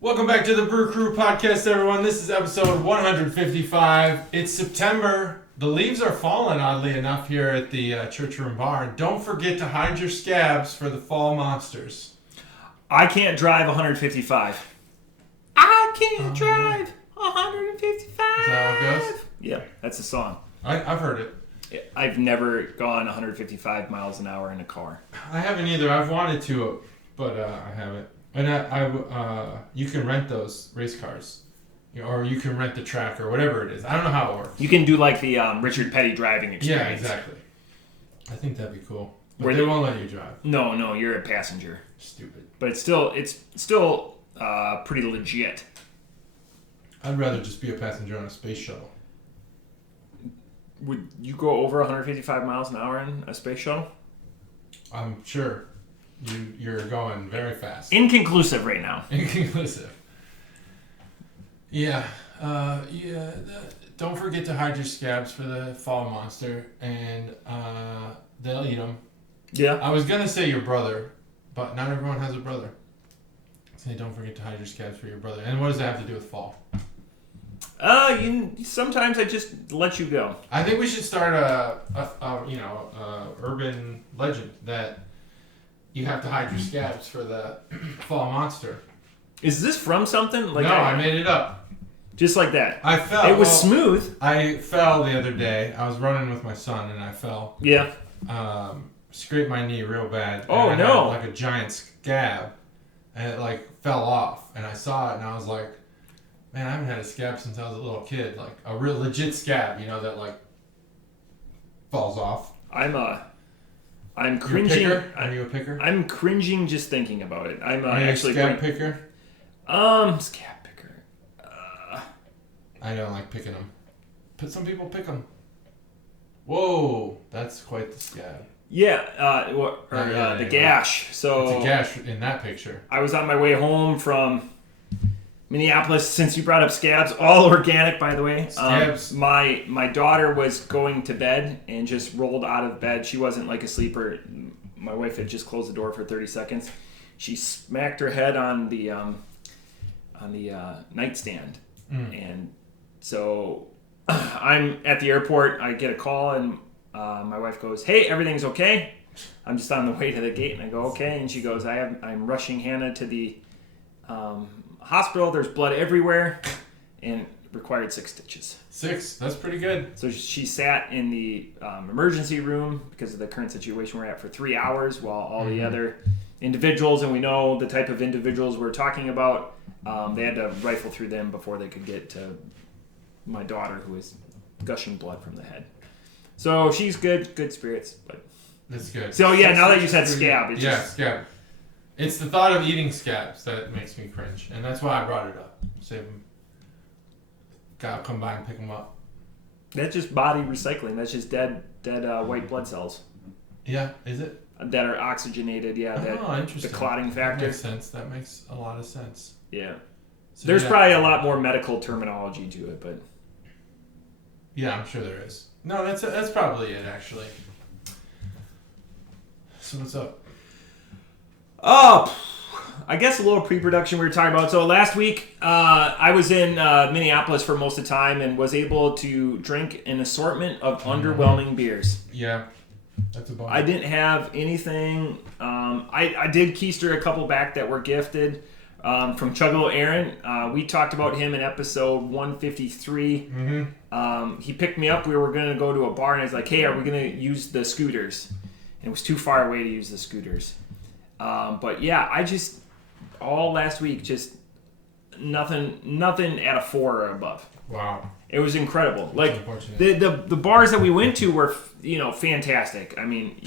Welcome back to the Brew Crew Podcast, everyone. This is episode 155. It's September. The leaves are falling, oddly enough, here at the Church Room Bar. Don't forget to hide your scabs for the fall monsters. I can't drive 155. I can't drive 155. Is that how it goes? Yep, that's a song. I've heard it. I've never gone 155 miles an hour in a car. I haven't either. I've wanted to, but I haven't. And you can rent those race cars. Or you can rent the track or whatever it is. I don't know how it works. You can do like the Richard Petty driving experience. Yeah, exactly. I think that'd be cool. But they won't let you drive. No, you're a passenger. Stupid. But it's still pretty legit. I'd rather just be a passenger on a space shuttle. Would you go over 155 miles an hour in a space shuttle? I'm sure. You're going very fast. Inconclusive right now. Inconclusive. Yeah. Don't forget to hide your scabs for the fall monster, and they'll eat them. Yeah. I was gonna say your brother, but not everyone has a brother. Say don't forget to hide your scabs for your brother. And what does that have to do with fall? Sometimes I just let you go. I think we should start a urban legend that you have to hide your scabs for the fall monster. Is this from something? No, I made it up. Just like that. I fell. It was smooth. I fell the other day. I was running with my son and I fell. Yeah. Scraped my knee real bad. Oh, and I no. had like a giant scab, and it like fell off. And I saw it and I was like, man, I haven't had a scab since I was a little kid. Like a real legit scab, that like falls off. I'm cringing. Are you a picker? I'm cringing just thinking about it. I'm Are you actually a scab picker? Scab picker. I don't like picking them, but some people pick them. Whoa, that's quite the scab. Yeah, the gash. So it's a gash in that picture. I was on my way home from Minneapolis. Since you brought up scabs, all organic, by the way. Scabs. My daughter was going to bed and just rolled out of bed. She wasn't like a sleeper. My wife had just closed the door for 30 seconds. She smacked her head on the nightstand, and so I'm at the airport. I get a call, and my wife goes, "Hey, everything's okay?" I'm just on the way to the gate, and I go, "Okay," and she goes, "I'm rushing Hannah to the hospital. There's blood everywhere, and required 6 stitches." 6, that's pretty good. So she sat in the emergency room because of the current situation we're at for 3 hours, while all the other individuals, and we know the type of individuals we're talking about, they had to rifle through them before they could get to my daughter, who is gushing blood from the head. So she's good spirits. But that's good. So yeah, now that you said scab, scab. It's the thought of eating scabs that makes me cringe, and that's why I brought it up. Save them. Gotta come by and pick them up. That's just body recycling. That's just dead white blood cells. Yeah, is it? That are oxygenated. Yeah, interesting. The clotting factor. That makes sense. That makes a lot of sense. Yeah. So there's probably a lot more medical terminology to it, but yeah, I'm sure there is. No, that's probably it actually. So what's up? Oh, I guess a little pre-production we were talking about. So last week, I was in Minneapolis for most of the time and was able to drink an assortment of underwhelming beers. Yeah, that's a bummer. I didn't have anything. I did keister a couple back that were gifted from Chuggalo Aaron. We talked about him in episode 153. Mm-hmm. He picked me up. We were going to go to a bar, and I was like, hey, are we going to use the scooters? And it was too far away to use the scooters. But yeah, I just all last week just nothing at a 4 or above. Wow, it was incredible. Like the bars that we went to were fantastic. I mean,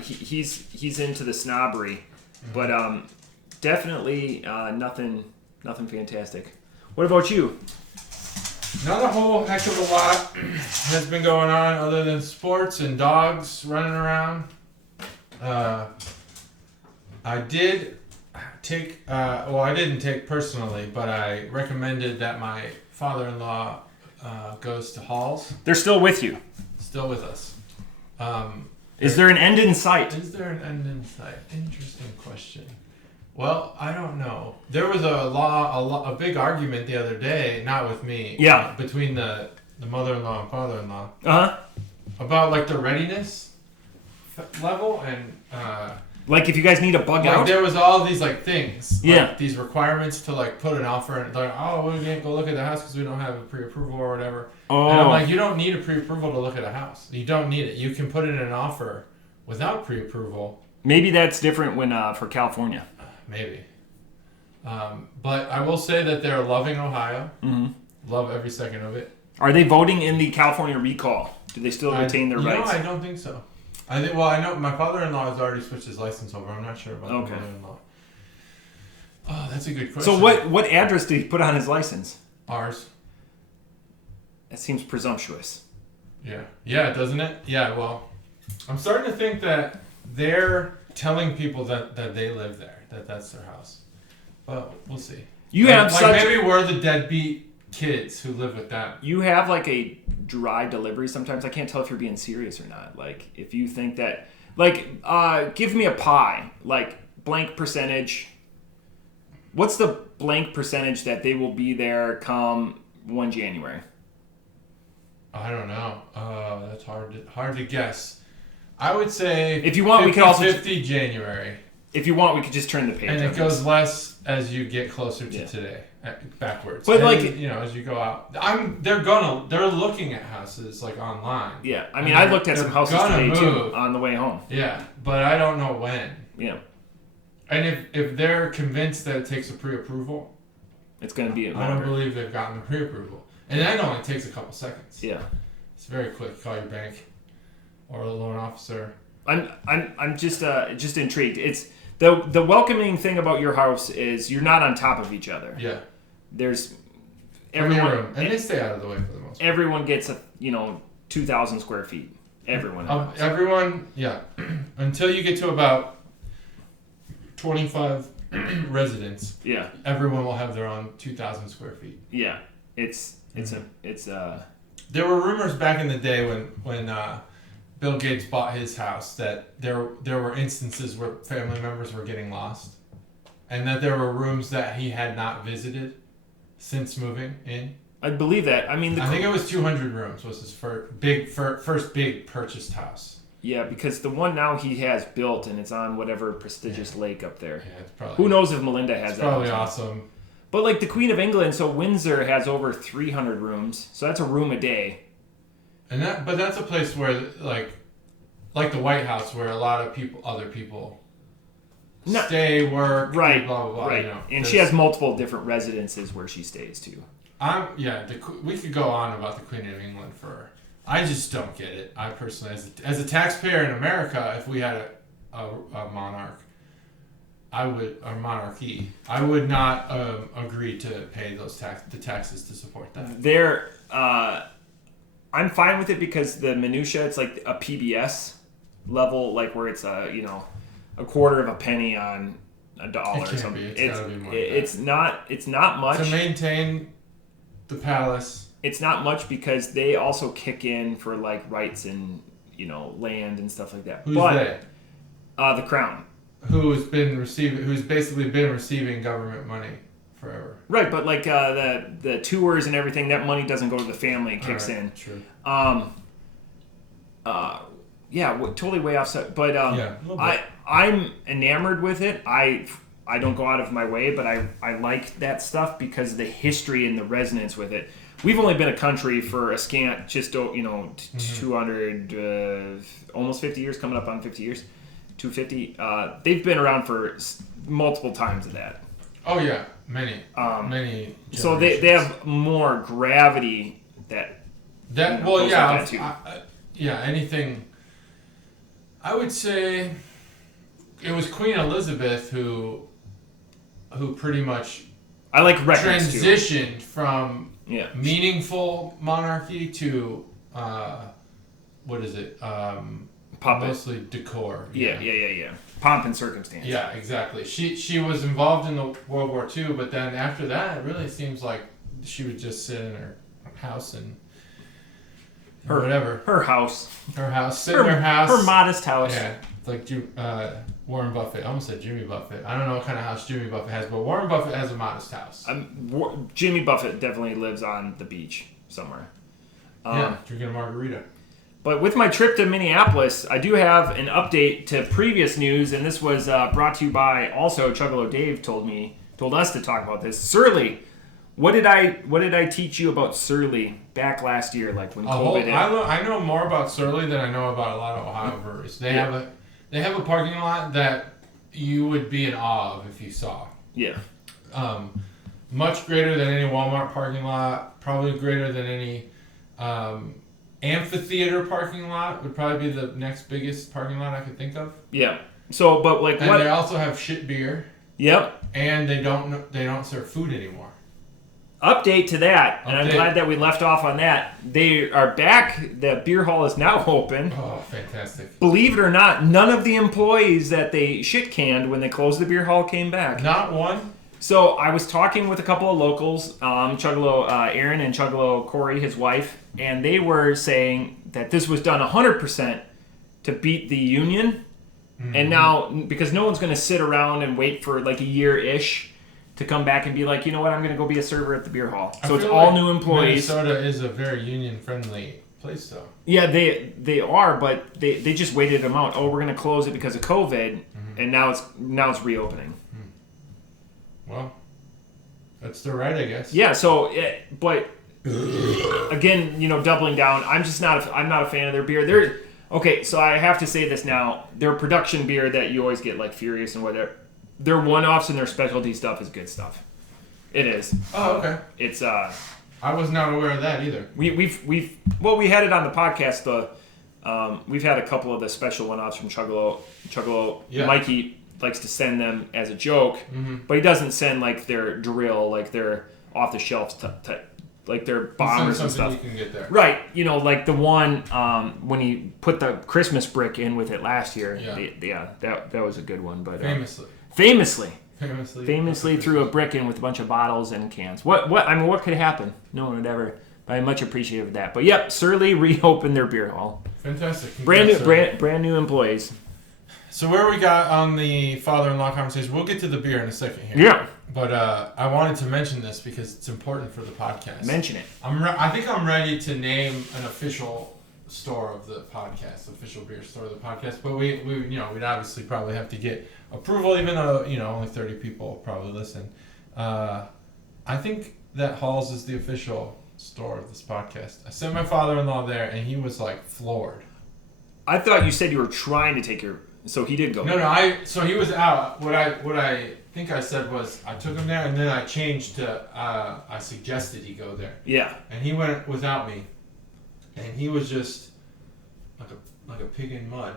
he's into the snobbery, but definitely nothing fantastic. What about you? Not a whole heck of a lot has been going on other than sports and dogs running around. I did take, I didn't take personally, but I recommended that my father-in-law goes to Halls. They're still with you. Still with us. Is there an end in sight? Is there an end in sight? Interesting question. Well, I don't know. There was a big argument the other day, not with me. Yeah. Between the mother-in-law and father-in-law. Uh-huh. About like the readiness level and. Like if you guys need a bug out. There was all these like things. Yeah. Like, these requirements to like put an offer in. Like, oh, we can't go look at the house because we don't have a pre-approval or whatever. Oh. And I'm like, you don't need a pre-approval to look at a house. You don't need it. You can put in an offer without pre-approval. Maybe that's different when for California. Maybe. But I will say that they're loving Ohio. Mm-hmm. Love every second of it. Are they voting in the California recall? Do they still retain their rights? No, I don't think so. I know my father-in-law has already switched his license over. I'm not sure about the mother-in-law. Oh, that's a good question. So what address did he put on his license? Ours. That seems presumptuous. Yeah. Yeah, doesn't it? Yeah, well, I'm starting to think that they're telling people that they live there, that's their house. But we'll see. Maybe we're the deadbeat kids who live with them. You have like a dry delivery sometimes. I can't tell if you're being serious or not. Like if you think that, like, give me a pie, like blank percentage. What's the blank percentage that they will be there come 1 January? I don't know. That's hard to guess. I would say if you want, 50, we could also 50 January. If you want, we could just turn the page. And it goes less as you get closer to today, backwards. But as you go out, they're looking at houses like online. Yeah, I mean, I looked at some houses today too on the way home. Yeah, but I don't know when. Yeah. And if they're convinced that it takes a pre-approval, it's going to be. I don't believe they've gotten the pre-approval, and that only takes a couple seconds. Yeah. It's very quick. Call your bank or a loan officer. I'm just intrigued. It's the welcoming thing about your house is you're not on top of each other. Yeah. There's everyone, and they stay out of the way for the most part. Everyone gets 2,000 square feet. Everyone, yeah. Until you get to about 25 residents. Yeah. Everyone will have their own 2,000 square feet. Yeah. It's There were rumors back in the day when Bill Gates bought his house that there were instances where family members were getting lost, and that there were rooms that he had not visited since moving in. I believe that. I mean, I think it was 200 rooms was his first big purchased house. Yeah, because the one now he has built, and it's on whatever prestigious lake up there. Yeah, it's probably. Who knows if Melinda has it's that? Probably awesome. But like the Queen of England, so Windsor has over 300 rooms, so that's a room a day. But that's a place where like the White House, where a lot of other people stay, work, right, blah blah blah. Right, you know, and she has multiple different residences where she stays too. We could go on about the Queen of England for. I just don't get it. I personally, as a taxpayer in America, if we had a monarch, I would not agree to pay the taxes to support that. I'm fine with it because the minutia, it's like a PBS level, like where it's a quarter of a penny on $1 or something. It's gotta be more. It's not much to maintain the palace. It's not much because they also kick in for like rights and land and stuff like that. Who's they? The Crown. Who's basically been receiving government money forever. Right, but like the tours and everything, that money doesn't go to the family; it kicks in. True. Totally way offset. But I'm enamored with it. I don't go out of my way, but I like that stuff because of the history and the resonance with it. We've only been a country for a scant, 200, almost 50 years, coming up on 50 years, 250. They've been around for multiple times of that. Oh yeah, many. So they have more gravity anything. I would say it was Queen Elizabeth who pretty much transitioned from meaningful monarchy to mostly decor. Yeah. Pomp and circumstance. Yeah, exactly. She was involved in the World War II, but then after that, it really seems like she would just sit in her house and her house, sit in her house, her modest house. Yeah, like Warren Buffett. I almost said Jimmy Buffett. I don't know what kind of house Jimmy Buffett has, but Warren Buffett has a modest house. Jimmy Buffett definitely lives on the beach somewhere. Drinking a margarita. But with my trip to Minneapolis, I do have an update to previous news, and this was brought to you by also Chuggalo Dave told us to talk about this. Surly, what did I teach you about Surly back last year, like when COVID hit? I know more about Surly than I know about a lot of Ohio breweries. They have a parking lot that you would be in awe of if you saw. Yeah. Much greater than any Walmart parking lot. Probably greater than any amphitheater parking lot. Would probably be the next biggest parking lot I could think of. Yeah. So, but like, and they also have shit beer. Yep. And they don't serve food anymore. Update to that, and I'm glad that we left off on that. They are back. The beer hall is now open. Oh, fantastic. Believe it or not, none of the employees that they shit canned when they closed the beer hall came back. Not one? So I was talking with a couple of locals, Chuggalo Aaron and Chuggalo Corey, his wife, and they were saying that this was done 100% to beat the union. Mm-hmm. And now, because no one's going to sit around and wait for like a year-ish to come back and be like, you know what, I'm going to go be a server at the beer hall. So it's all new employees. Minnesota is a very union-friendly place, though. Yeah, they are, but they just waited them out. Oh, we're going to close it because of COVID, and now it's reopening. Well, that's the right, I guess. Yeah. So, but again, doubling down. I'm not a fan of their beer. Okay. So I have to say this now. Their production beer that you always get like Furious and whatever. Their one-offs and their specialty stuff is good stuff. It is. Oh, okay. It's I was not aware of that either. We had it on the podcast. We've had a couple of the special one-offs from Chuggalo. Yeah. Mikey likes to send them as a joke, but he doesn't send like their drill, like their off-the-shelf type, like their bombers and stuff. You can get there. Right. Like the one when he put the Christmas brick in with it last year. Yeah. That was a good one. But Famously threw a brick in with a bunch of bottles and cans. What could happen? No one would ever. But I much appreciated that. But yep, Surly reopened their beer hall. Fantastic. Brand new employees. So where we got on the father-in-law conversation, we'll get to the beer in a second here. Yeah. But I wanted to mention this because it's important for the podcast. Mention it. I think I'm ready to name an official store of the podcast, official beer store of the podcast. But we'd obviously probably have to get approval, even though only 30 people probably listen. I think that Halls is the official store of this podcast. I sent my father-in-law there, and he was like floored. I thought you said you were trying to take your. So he did go. No. So he was out. What I think I said was I took him there, and then I changed to I suggested he go there. Yeah. And he went without me, and he was just like a pig in mud.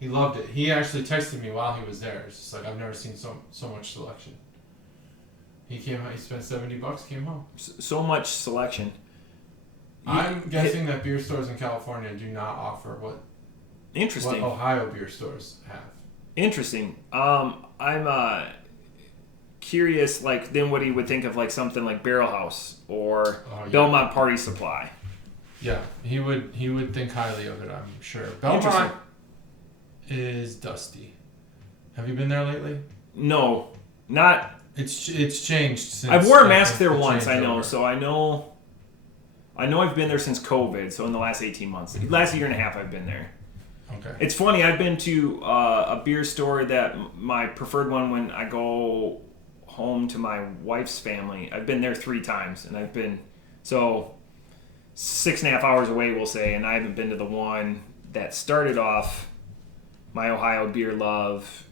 He loved it. He actually texted me while he was there. It's just like I've never seen so much selection. He came. He spent $70. Came home. So much selection. I'm guessing that beer stores in California do not offer what Ohio beer stores have. Interesting. I'm curious, like, then what he would think of, like, something like Barrel House or Belmont Party Supply. Yeah, he would think highly of it, I'm sure. Belmont is dusty. Have you been there lately? No, not. It's changed since. I've worn a mask there once, I know, so I know I've been there since COVID, so in the last 18 months. Last year and a half I've been there. Okay. It's funny, I've been to a beer store that my preferred one when I go home to my wife's family. I've been there 3 times, and I've been, 6.5 hours away, we'll say, and I haven't been to the one that started off my Ohio beer love,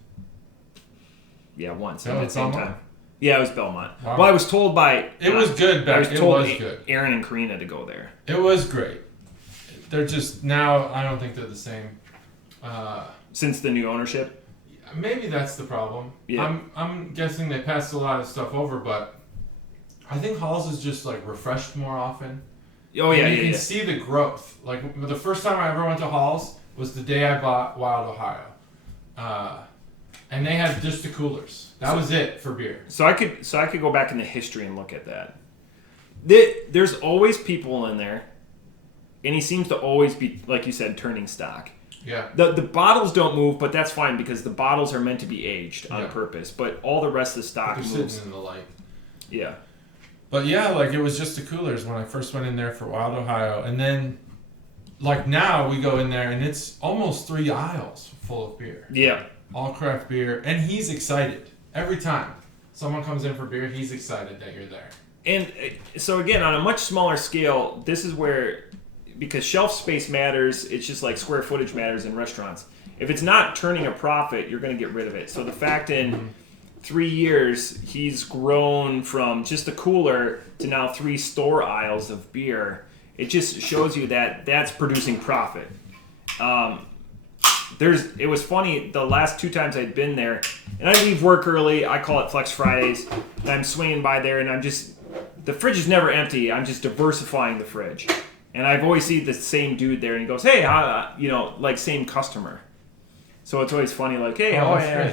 once at the same time. Yeah, it was Belmont. Wow. Well, I was told by... It was good back. It was good. Aaron and Karina to go there. It was great. They're just, now, I don't think they're the same. Since the new ownership? Maybe that's the problem. Yeah. I'm guessing they passed a lot of stuff over, but I think Halls is just like refreshed more often. Oh, yeah, and you can see the growth. Like the first time I ever went to Halls was the day I bought Wild Ohio. And they had just the coolers. That was it for beer. So I could go back in the history and look at that. There's always people in there, and he seems to always be, like you said, turning stock. Yeah. The bottles don't move, but that's fine because the bottles are meant to be aged on purpose. But all the rest of the stock moves. Sitting in the light. Yeah. But yeah, like it was just the coolers when I first went in there for Wild Ohio. And then, like now we go in there and it's almost 3 aisles full of beer. Yeah. All craft beer. And he's excited. Every time someone comes in for beer, he's excited that you're there. And so again, on a much smaller scale, this is where, because shelf space matters, it's just like square footage matters in restaurants. If it's not turning a profit, you're going to get rid of it. So the fact in 3 years, he's grown from just a cooler to now 3 store aisles of beer. It just shows you that that's producing profit. It was funny, the last 2 times I'd been there, and I leave work early, I call it Flex Fridays, and I'm swinging by there, and the fridge is never empty, I'm just diversifying the fridge. And I've always seen the same dude there, and he goes, hey, like same customer. So it's always funny, like, hey,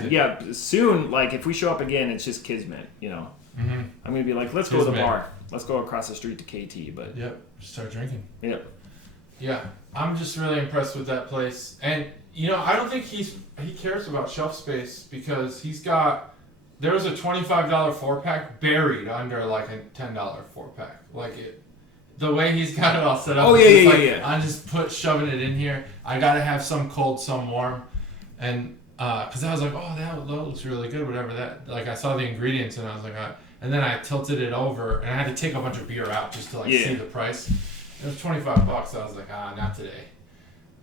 yeah, soon, like, if we show up again, it's just kismet, Mm-hmm. I'm going to be like, let's go to the bar. Let's go across the street to KT. But yep, start drinking. Yep. Yeah, I'm just really impressed with that place. And, I don't think he cares about shelf space because there was a $25 4-pack buried under, like, a $10 4-pack. Like, the way he's got it all set up. Oh, yeah. I'm just shoving it in here. I got to have some cold, some warm. And because I was like, oh, that looks really good, whatever that. Like I saw the ingredients and I was like, and then I tilted it over and I had to take a bunch of beer out just to see the price. It was $25. I was like, not today.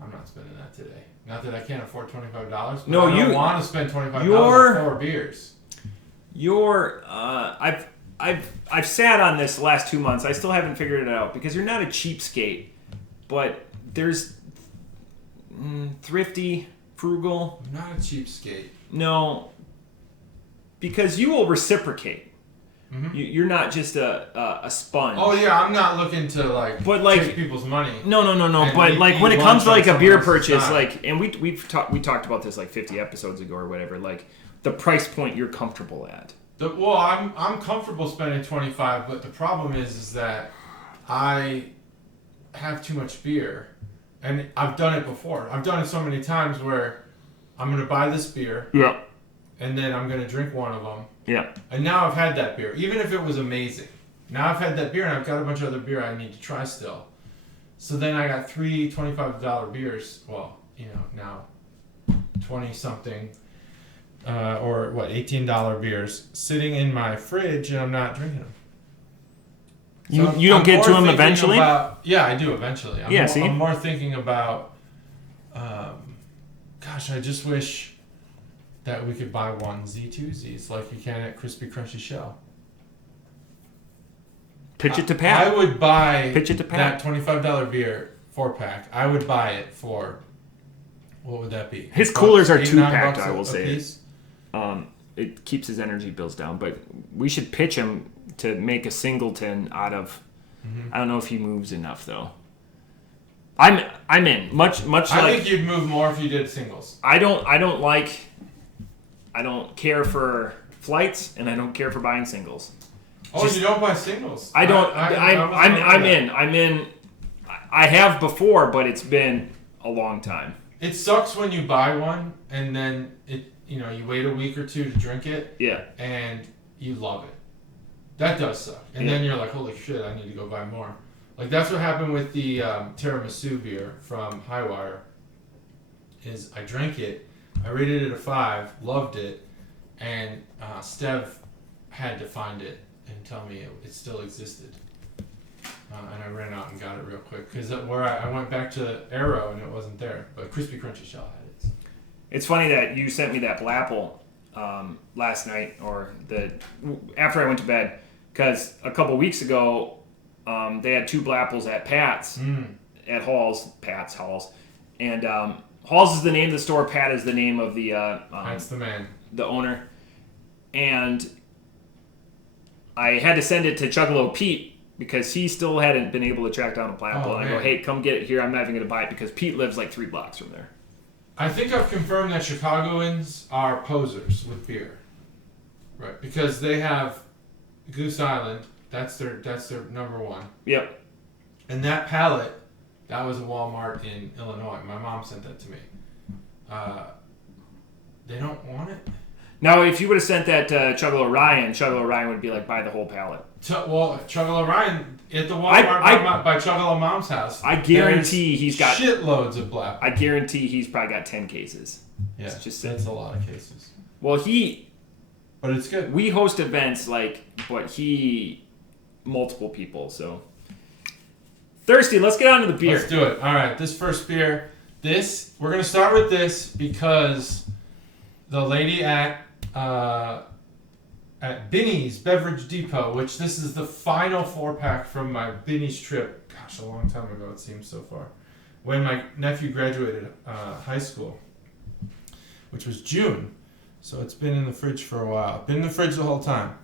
I'm not spending that today. Not that I can't afford $25. But no, I don't want to spend $25 on 4 beers. I've sat on this the last 2 months. I still haven't figured it out because you're not a cheapskate, but there's thrifty. Frugal. I'm not a cheapskate. No, because you will reciprocate. Mm-hmm. You're not just a sponge. Oh yeah, I'm not looking to take people's money. No. But like when it comes to like a beer purchase, like, and we talked about this like 50 episodes ago or whatever. Like the price point you're comfortable at. I'm comfortable spending $25, but the problem is that I have too much beer. And I've done it before. I've done it so many times where I'm going to buy this beer. Yeah. And then I'm going to drink one of them. Yeah. And now I've had that beer, even if it was amazing. Now I've had that beer and I've got a bunch of other beer I need to try still. So then I got 3 $25 beers. Well, now 20-something or $18 beers sitting in my fridge and I'm not drinking them. So you don't get to them eventually? Yeah, I do eventually. I'm more thinking about, I just wish that we could buy onesies like you can at Crispy Crunchy Shell. Pitch it to Pat. I would buy Pitch it to Pat. that $25 beer 4-pack. I would buy it for, what would that be? His coolers are 2-packed, I will a say. It keeps his energy bills down, but we should pitch him to make a singleton out of. Mm-hmm. I don't know if he moves enough though. I'm in much I think you'd move more if you did singles. I don't care for flights and I don't care for buying singles. Oh, you don't buy singles? I don't. I'm in. I have before, but it's been a long time. It sucks when you buy one and then you wait a week or 2 to drink it. Yeah. And you love it. That does suck. And then you're like, holy shit, I need to go buy more. Like, that's what happened with the tiramisu beer from Highwire. Is I drank it, I rated it a 5, loved it, and Stev had to find it and tell me it still existed. And I ran out and got it real quick. Because I went back to Arrow and it wasn't there. But Crispy Crunchy Shell had it. So. It's funny that you sent me that Blapple last night after I went to bed. Because a couple weeks ago, they had 2 Blapples at Pat's, at Hall's, and Hall's is the name of the store, Pat is the name of the that's the man, the owner, and I had to send it to Chuggalo Pete because he still hadn't been able to track down a Blapple, and I go, hey, come get it here, I'm not even going to buy it because Pete lives like 3 blocks from there. I think I've confirmed that Chicagoans are posers with beer, right? Because they have Goose Island, that's their number one. Yep. And that pallet, that was a Walmart in Illinois. My mom sent that to me. they don't want it. Now, if you would have sent that to Chuggle Orion would be like, buy the whole pallet. Chuggle Orion at the Walmart by Chuggle Mom's house. I guarantee he's got shitloads of black. I guarantee he's probably got 10 cases. Yeah, that's a lot of cases. Well, but it's good. We host events multiple people. So thirsty. Let's get on to the beer. Let's do it. All right, this first beer. We're gonna start with this because the lady at Binny's Beverage Depot, which this is the final 4-pack from my Binny's trip. Gosh, a long time ago. It seems so far. When my nephew graduated high school, which was June. So it's been in the fridge for a while. Been in the fridge the whole time.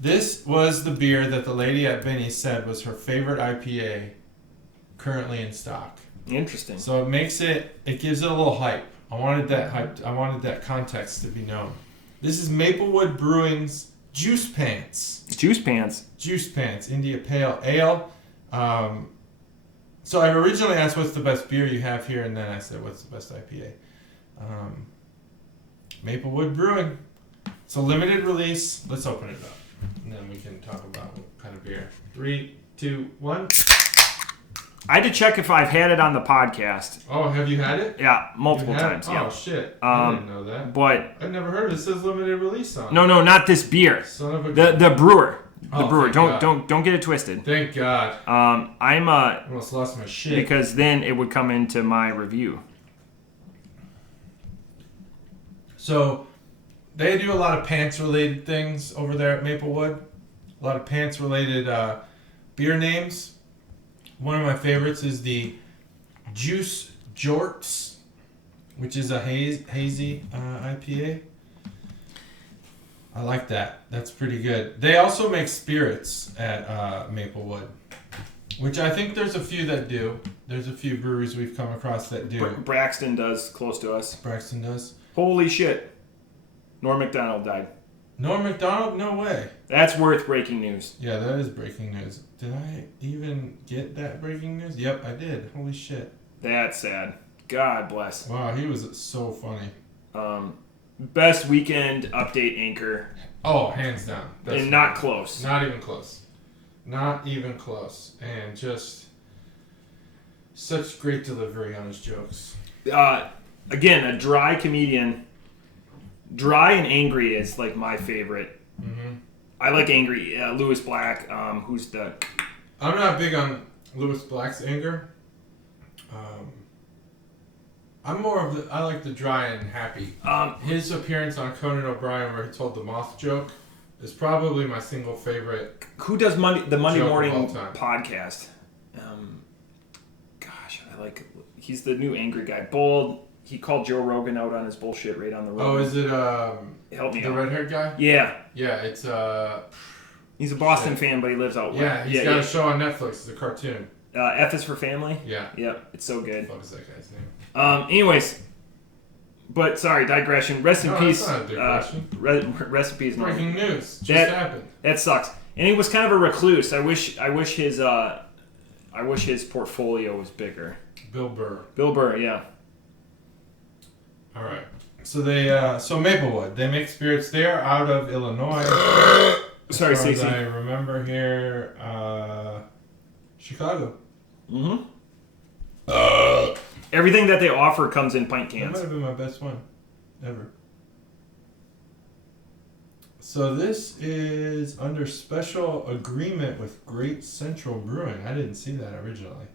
This was the beer that the lady at Binny's said was her favorite IPA currently in stock. Interesting. So it gives it a little hype. I wanted that hype. I wanted that context to be known. This is Maplewood Brewing's Juice Pants. Juice Pants, India Pale Ale. So I originally asked what's the best beer you have here, and then I said what's the best IPA. Maplewood Brewing. It's a limited release. Let's open it up, and then we can talk about what kind of beer. 3, 2, 1. I had to check if I've had it on the podcast. Oh, have you had it? Yeah, multiple times. Oh, yeah. Shit. I didn't know that. But I've never heard it. It says limited release on it. No, not this beer. Son of a... The brewer. The brewer. Thank Don't get it twisted. Thank God. I almost lost my shit. Because then it would come into my review. So, they do a lot of pants-related things over there at Maplewood. A lot of pants-related beer names. One of my favorites is the Juice Jorts, which is a hazy IPA. I like that. That's pretty good. They also make spirits at Maplewood, which I think there's a few that do. There's a few breweries we've come across that do. Braxton does, close to us. Braxton does. Holy shit. Norm Macdonald died. Norm Macdonald? No way. That's worth breaking news. Yeah, that is breaking news. Did I even get that breaking news? Yep, I did. Holy shit. That's sad. God bless. Wow, he was so funny. Best weekend update anchor. Oh, hands down. And not close. Not even close. Not even close. And just such great delivery on his jokes. Again, a dry comedian. Dry and angry is like my favorite. Mm-hmm. I like angry. Lewis Black, who's the... I'm not big on Lewis Black's anger. I'm more of I like the dry and happy. His appearance on Conan O'Brien where he told the moth joke is probably my single favorite. Who does the Monday morning podcast? He's the new angry guy. Bold. He called Joe Rogan out on his bullshit right on the road. Oh, is it Help me the out. red-haired guy? Yeah. Yeah, it's he's a Boston fan, but he lives out west. Yeah, he's got a show on Netflix. It's a cartoon. F is for Family? Yeah. Yep, it's so good. What the fuck is that guy's name? Anyways, but sorry, digression. Rest in peace. That's not a digression. Rest in peace. Breaking news. Just happened. That sucks. And he was kind of a recluse. I wish his portfolio was bigger. Bill Burr, yeah. All right. So so Maplewood, they make spirits there out of Illinois. Sorry, Stacey. As I remember here, Chicago. Mm-hmm. Everything that they offer comes in pint cans. That might have been my best one ever. So this is under special agreement with Great Central Brewing. I didn't see that originally.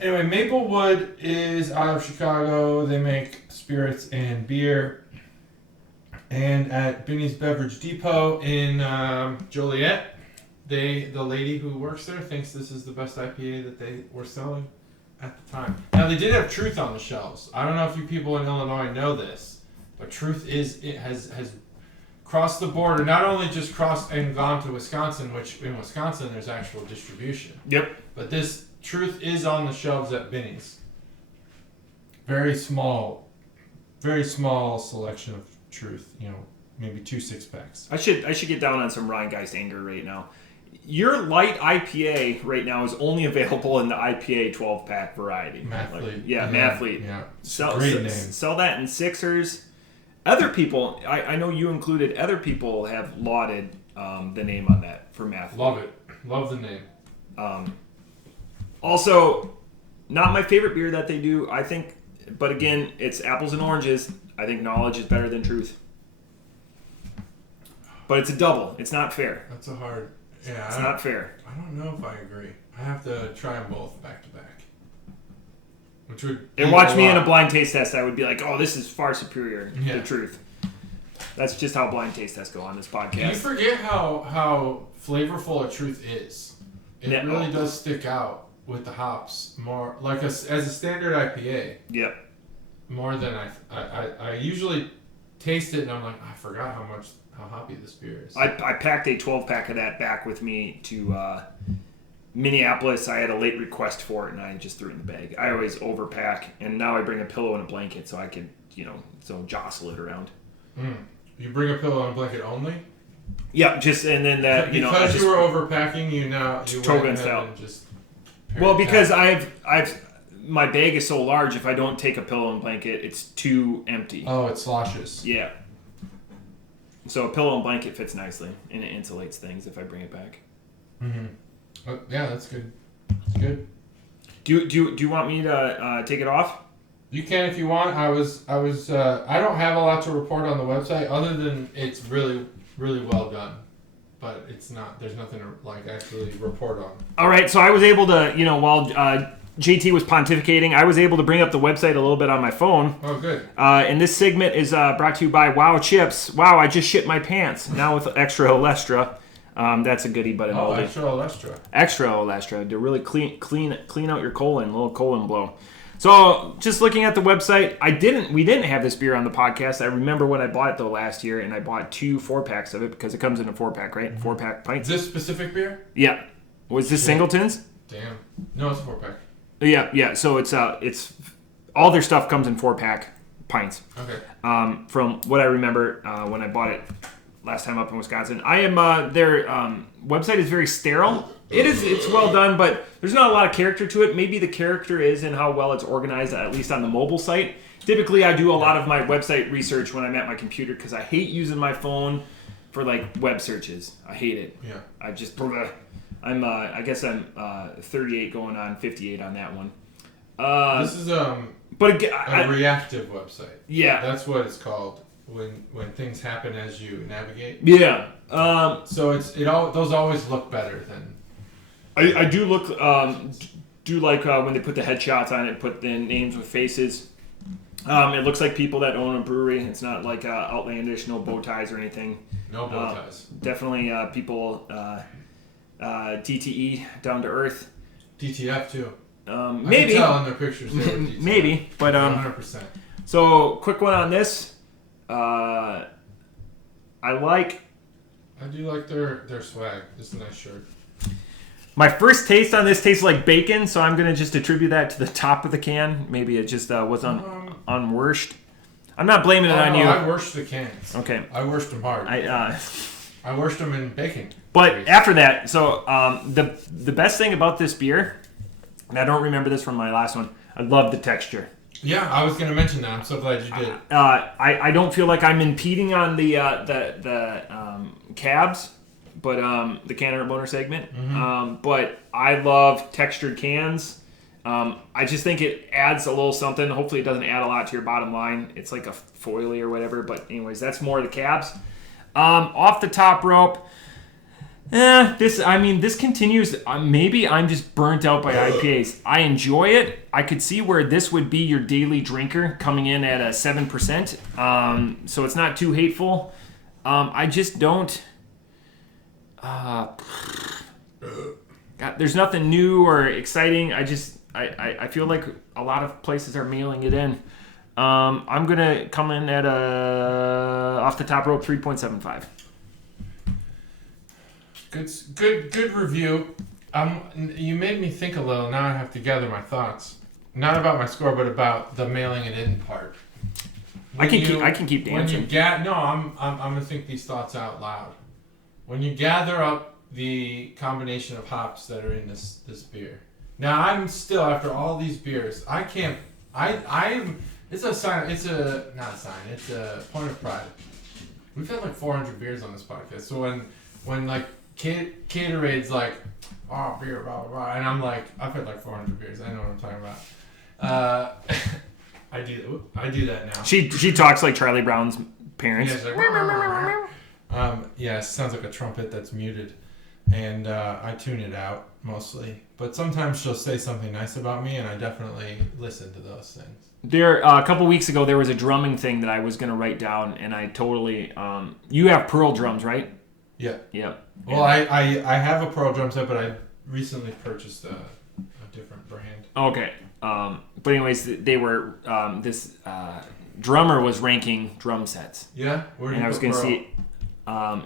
Anyway, Maplewood is out of Chicago. They make spirits and beer. And at Binny's Beverage Depot in Joliet, the lady who works there thinks this is the best IPA that they were selling at the time. Now, they did have Truth on the shelves. I don't know if you people in Illinois know this, but Truth has crossed the border. Not only just crossed and gone to Wisconsin, which in Wisconsin there's actual distribution. Yep. But this Truth is on the shelves at Binny's. Very small selection of Truth. Maybe 2 6-packs. I should get down on some Rheingeist anger right now. your light IPA right now is only available in the IPA 12-pack variety. Mathlete. Mathlete. Yeah. Great name. Sell that in sixers. Other people, I know you included, other people have lauded the name on that for Mathlete. Love it. Love the name. Also, not my favorite beer that they do, I think, but again, it's apples and oranges. I think knowledge is better than truth. But it's a double. It's not fair. That's a hard... Yeah, it's not fair. I don't know if I agree. I have to try them both back to back. Which would... And watch me in a blind taste test. I would be like, oh, this is far superior to the truth. That's just how blind taste tests go on this podcast. You forget how flavorful a truth is. It really does stick out with the hops more, like as a standard IPA. Yep. More than I usually taste it and I'm like, I forgot how hoppy this beer is. I packed a 12-pack of that back with me to Minneapolis. I had a late request for it and I just threw it in the bag. I always overpack, and now I bring a pillow and a blanket so I could, jostle it around. You bring a pillow and a blanket only? Yeah, and then that, because you were overpacking, you went style. And just... Well, because I've my bag is so large, if I don't take a pillow and blanket, it's too empty. Oh, it sloshes. Yeah. So a pillow and blanket fits nicely, and it insulates things if I bring it back. Oh, yeah, that's good. That's good. Do you want me to take it off? You can if you want. I don't have a lot to report on the website other than it's really, really well done. But it's not. There's nothing to actually report on. All right. So I was able to, while JT was pontificating, I was able to bring up the website a little bit on my phone. Oh, good. And this segment is brought to you by Wow Chips. Wow, I just shit my pants. Now with extra olestra. That's a goodie, but an oldie. Extra olestra. Extra olestra to really clean out your colon, a little colon blow. So, just looking at the website, we didn't have this beer on the podcast. I remember when I bought it though last year, and I bought 2 4-packs of it because it comes in a 4-pack, right? 4-pack pints. This specific beer? Yeah. Was this Singleton's? Damn. No, it's a 4-pack. Yeah. So it's all their stuff comes in 4-pack pints. Okay. From what I remember when I bought it last time up in Wisconsin, their website is very sterile. It's well done, but there's not a lot of character to it. Maybe the character is in how well it's organized, at least on the mobile site. Typically, I do a lot of my website research when I'm at my computer because I hate using my phone for web searches. I hate it. Yeah. I guess I'm 38 going on 58 on that one. This is a reactive website. Yeah. That's what it's called when things happen as you navigate. Yeah. So those always look better than. I do look do like when they put the headshots on it, put the names with faces. It looks like people that own a brewery. It's not like outlandish, no bow ties or anything. No bow ties. Definitely people DTE, down to earth. DTF too. Maybe. I can tell in their pictures they were DTF. Maybe, but 100%. So quick one on this. I do like their swag. It's a nice shirt. My first taste on this tastes like bacon, so I'm going to just attribute that to the top of the can. Maybe it just was unwurshed. I'm not blaming it on you. I wurshed the cans. Okay. I wurshed them hard. I wurshed them in bacon. But after that, so the best thing about this beer, and I don't remember this from my last one, I love the texture. Yeah, I was going to mention that. I'm so glad you did. I don't feel like I'm impeding on the cabs, but the canner and boner segment. Mm-hmm. But I love textured cans. I just think it adds a little something. Hopefully it doesn't add a lot to your bottom line. It's like a foily or whatever. But anyways, that's more of the cabs. Off the top rope. This continues. Maybe I'm just burnt out by IPAs. I enjoy it. I could see where this would be your daily drinker coming in at a 7%. So it's not too hateful. I just don't. God, there's nothing new or exciting. I feel like a lot of places are mailing it in. I'm gonna come in at off the top rope 3.75. Good review. You made me think a little. Now I have to gather my thoughts. Not about my score, but about the mailing it in part. I can keep dancing. I'm gonna think these thoughts out loud. When you gather up the combination of hops that are in this beer. Now I'm still, after all these beers, I can't. It's a sign. It's a not a sign. It's a point of pride. We've had like 400 beers on this podcast. So when like Caterade's like, oh, beer, blah blah blah, and I'm like, I've had like 400 beers. I know what I'm talking about. I do that now. She talks like Charlie Brown's parents. Yeah, like, yeah, it sounds like a trumpet that's muted, and I tune it out mostly. But sometimes she'll say something nice about me, and I definitely listen to those things. There, a couple weeks ago, there was a drumming thing that I was going to write down, and I totally... you have Pearl drums, right? Yeah. Yeah. Well, I have a Pearl drum set, but I recently purchased a different brand. Okay. But anyways, they were... this drummer was ranking drum sets. Yeah? Where did and you I was going to see...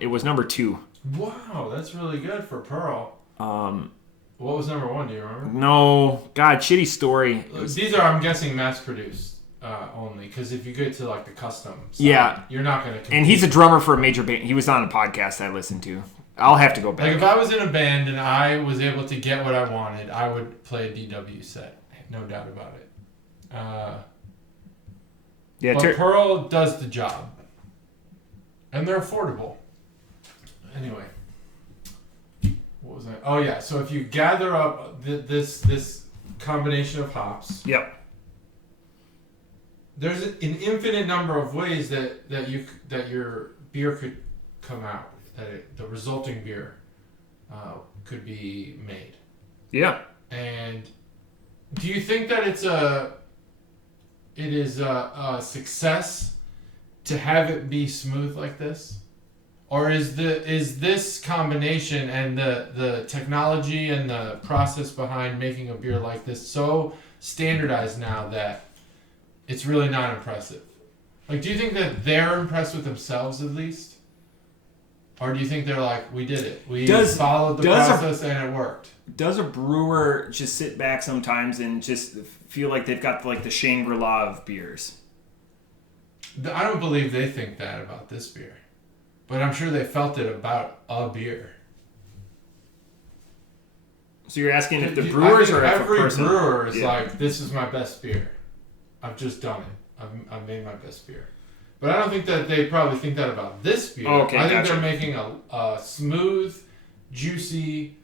it was number 2. Wow, that's really good for Pearl. What was number 1? Do you remember? No, God, shitty story. These are, I'm guessing, mass-produced only, because if you get to like the custom side, yeah, you're not going to. And he's a drummer for a major band. He was on a podcast I listened to. I'll have to go back. Like if I was in a band and I was able to get what I wanted, I would play a DW set, no doubt about it. Yeah, but Pearl does the job, and they're affordable. Anyway. What was I? Oh yeah. So if you gather up this combination of hops, yep. There's an infinite number of ways that your beer could come out. The resulting beer could be made. Yeah. And do you think that it is a success to have it be smooth like this? Or is this combination and the technology and the process behind making a beer like this so standardized now that it's really not impressive? Like, do you think that they're impressed with themselves at least? Or do you think they're like, we did it. We followed the process and it worked? Does a brewer just sit back sometimes and just feel like they've got like the Shangri-La of beers? I don't believe they think that about this beer. But I'm sure they felt it about a beer. So you're asking if the brewers or if a person? Every brewer is like, this is my best beer. I've just done it. I've made my best beer. But I don't think that they probably think that about this beer. Oh, okay, I think gotcha. they're making a smooth, juicy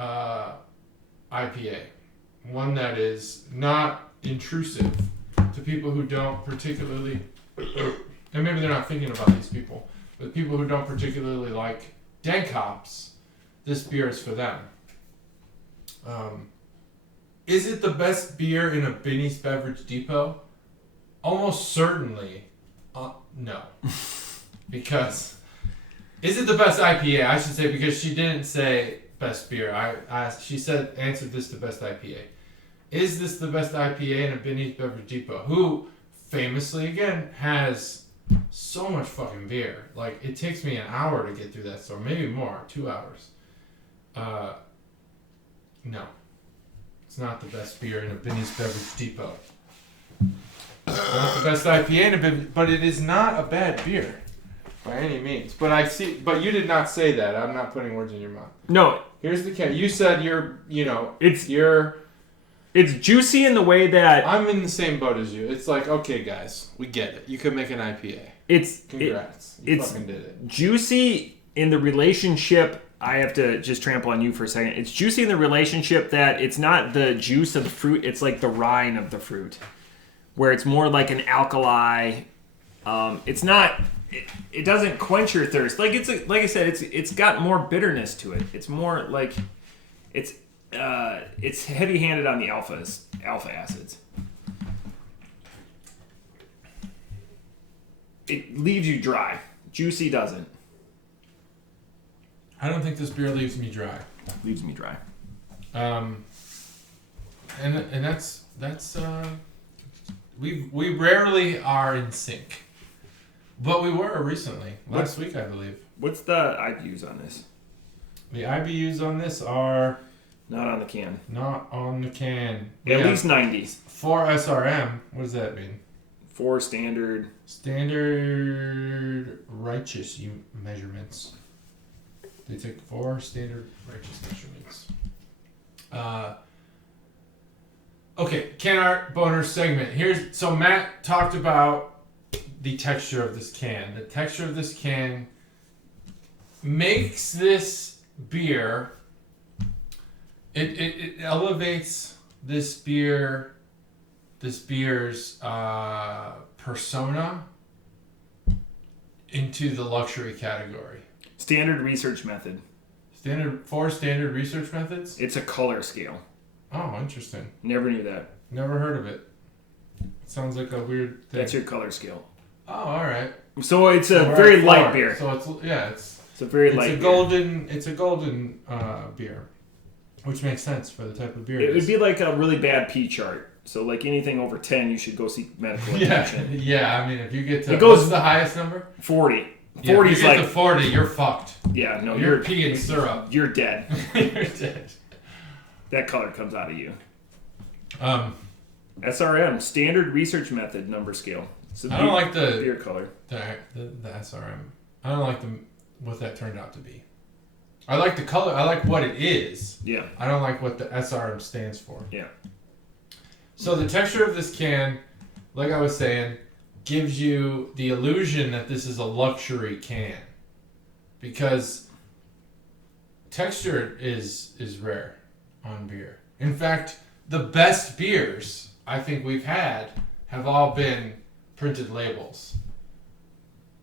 IPA. One that is not intrusive to people who don't particularly... And maybe they're not thinking about these people. But people who don't particularly like dank hops, this beer is for them. Is it the best beer in a Binny's Beverage Depot? Almost certainly, no. Because, is it the best IPA? I should say, because she didn't say best beer. She answered this the best IPA. Is this the best IPA in a Binny's Beverage Depot? Who, famously, again, has... so much fucking beer. Like, it takes me an hour to get through that store. Maybe more. 2 hours. No. It's not the best beer in a Binny's Beverage Depot. Not the best IPA in a Binny's, but it is not a bad beer. By any means. But you did not say that. I'm not putting words in your mouth. No. Here's the can. You said it's juicy in the way that... I'm in the same boat as you. It's like, okay, guys, we get it. You could make an IPA. Congrats. You fucking did it. Juicy in the relationship... I have to just trample on you for a second. It's juicy in the relationship that it's not the juice of the fruit. It's like the rind of the fruit. Where it's more like an alkali... it's not... It doesn't quench your thirst. Like I said, it's got more bitterness to it. It's more like... It's heavy-handed on the alpha acids. It leaves you dry. Juicy doesn't. I don't think this beer leaves me dry. Leaves me dry. And that's we rarely are in sync, but we were recently last week, I believe. What's the IBUs on this? The IBUs on this are not on the can. Not on the can. At least 90. 4 SRM. What does that mean? 4 standard. Standard righteous measurements. They take 4 standard righteous measurements. Okay, can art boner segment. So Matt talked about the texture of this can. The texture of this can makes this beer. It elevates this beer's persona into the luxury category. Standard research method. Standard research methods? It's a color scale. Oh, interesting. Never knew that. Never heard of it. Sounds like a weird thing. That's your color scale. Oh, all right. So it's a very light beer. So it's a very light beer. It's a golden beer, which makes sense for the type of beer it would be like a really bad P chart. So like anything over 10, you should go seek medical attention. Yeah. I mean, if you get to what's the highest number? 40. Yeah, 40 is like to 40, you're fucked. Yeah, no, you're peeing syrup. You're dead. You're dead. That color comes out of you. SRM, standard research method number scale. I don't like the beer color. The SRM. I don't like what that turned out to be. I like the color. I like what it is. Yeah. I don't like what the SRM stands for. Yeah. So the texture of this can, like I was saying, gives you the illusion that this is a luxury can, because texture is rare on beer. In fact, the best beers I think we've had have all been printed labels.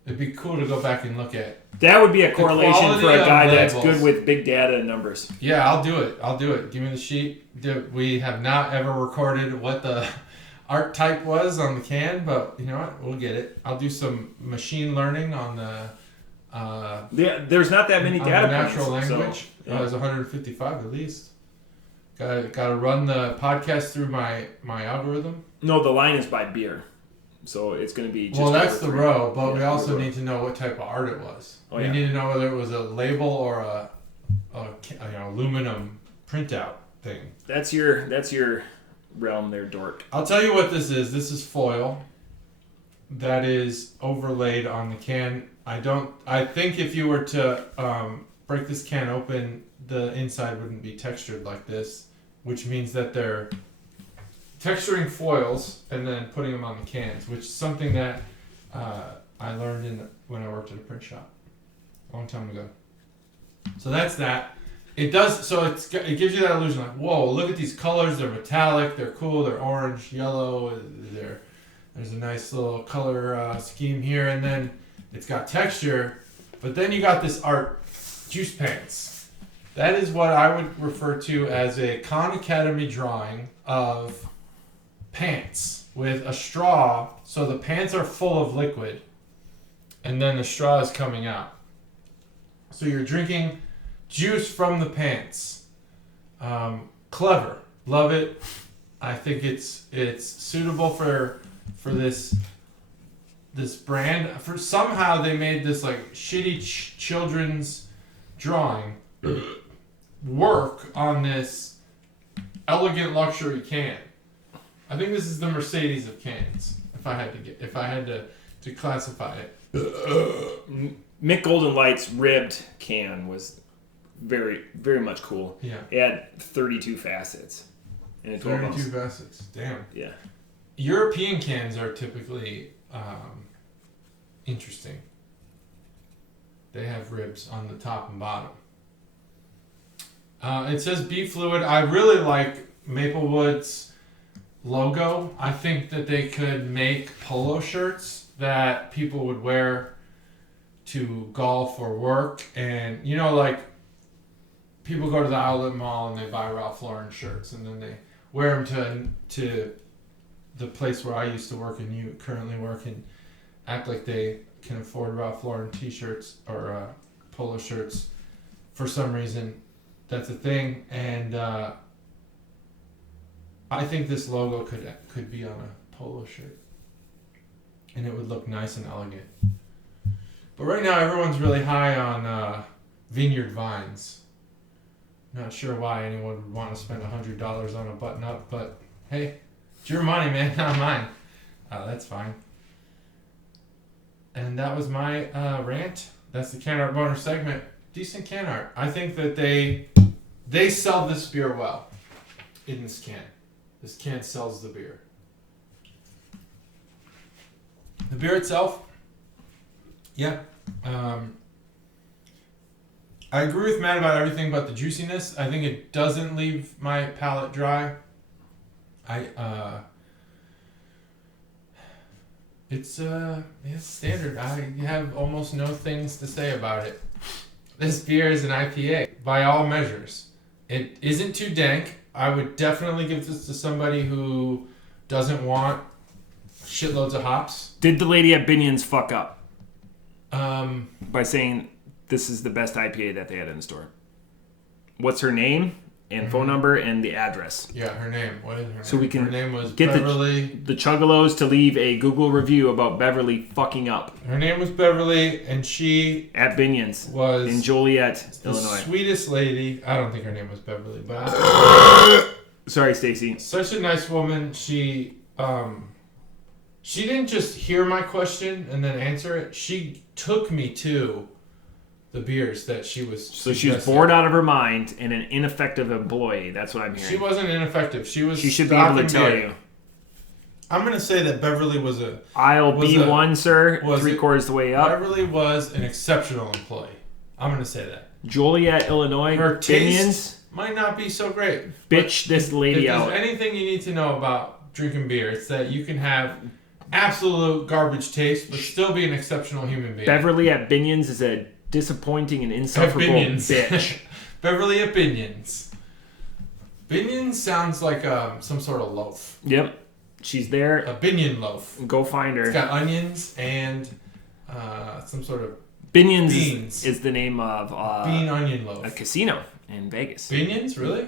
It'd be cool to go back and look at. That would be a correlation for a guy that's labels. good with big data and numbers. Yeah, I'll do it. Give me the sheet. We have not ever recorded what the art type was on the can, but you know what? We'll get it. I'll do some machine learning on the... there's not that many data points. Natural language. So, yeah. It was 155 at least. Got to run the podcast through my algorithm. No, the line is by beer. So it's going to be just... Well, that's the row, but we also need to know what type of art it was. We need to know whether it was a label or a aluminum printout thing. That's your realm there, dork. I'll tell you what this is. This is foil that is overlaid on the can. I think if you were to break this can open, the inside wouldn't be textured like this, which means that they're texturing foils and then putting them on the cans, which is something that I learned when I worked at a print shop a long time ago. So that's that. It does. So it gives you that illusion, like, whoa, look at these colors. They're metallic. They're cool. They're orange, yellow. There's a nice little color scheme here, and then it's got texture. But then you got this art, juice pants. That is what I would refer to as a Khan Academy drawing of pants with a straw. So the pants are full of liquid, and then the straw is coming out. So you're drinking juice from the pants. Clever. Love it. I think it's suitable for this brand. For somehow they made this like shitty children's drawing work on this elegant luxury can. I think this is the Mercedes of cans. If I had to classify it. Mick Golden Light's ribbed can was very, very much cool. Yeah. It had 32 facets. And 32 facets. Damn. Yeah. European cans are typically interesting. They have ribs on the top and bottom. It says beef fluid. I really like Maplewood's logo. I think that they could make polo shirts that people would wear to golf or work. And, you know, like, people go to the outlet mall and they buy Ralph Lauren shirts and then they wear them to the place where I used to work and you currently work and act like they can afford Ralph Lauren t-shirts or polo shirts for some reason. That's a thing. And I think this logo could be on a polo shirt. And it would look nice and elegant. But right now everyone's really high on vineyard vines. Not sure why anyone would want to spend $100 on a button-up, but hey, it's your money, man, not mine. That's fine. And that was my rant. That's the Can Art Boner segment. decent can art. I think that they sell this beer well in this can. This can sells the beer. The beer itself, yeah. I agree with Matt about everything but the juiciness. I think it doesn't leave my palate dry. It's standard. I have almost no things to say about it. This beer is an IPA by all measures. It isn't too dank. I would definitely give this to somebody who doesn't want shitloads of hops. Did the lady at Binion's fuck up? By saying this is the best IPA that they had in the store. What's her name and phone number and the address? Yeah, her name. What is her name? So we can her name was get Beverly. the Chuggalos to leave a Google review about Beverly fucking up. Her name was Beverly, and she at Binion's was in Joliet, the Illinois. Sweetest lady. I don't think her name was Beverly, but sorry, Stacy. Such a nice woman. She didn't just hear my question and then answer it. She took me to the beers that she was. So she was bored out of her mind and an ineffective employee. That's what I'm hearing. She wasn't ineffective. She should be able to tell you. I'm gonna say that Beverly was a aisle B1, sir. Was 3/4 the way up. Beverly was an exceptional employee. I'm gonna say that. Joliet, Illinois. Her taste Binion's might not be so great. Bitch this lady out. If there's anything you need to know about drinking beer, it's that you can have absolute garbage taste, but still be an exceptional human being. Beverly at Binion's is a disappointing and insufferable bitch. Beverly at Binion's. Binion's sounds like some sort of loaf. Yep. She's there. A Binion loaf. Go find her. It's got onions and some sort of Binion's beans. is the name of bean onion loaf. A casino in Vegas. Binion's? Really?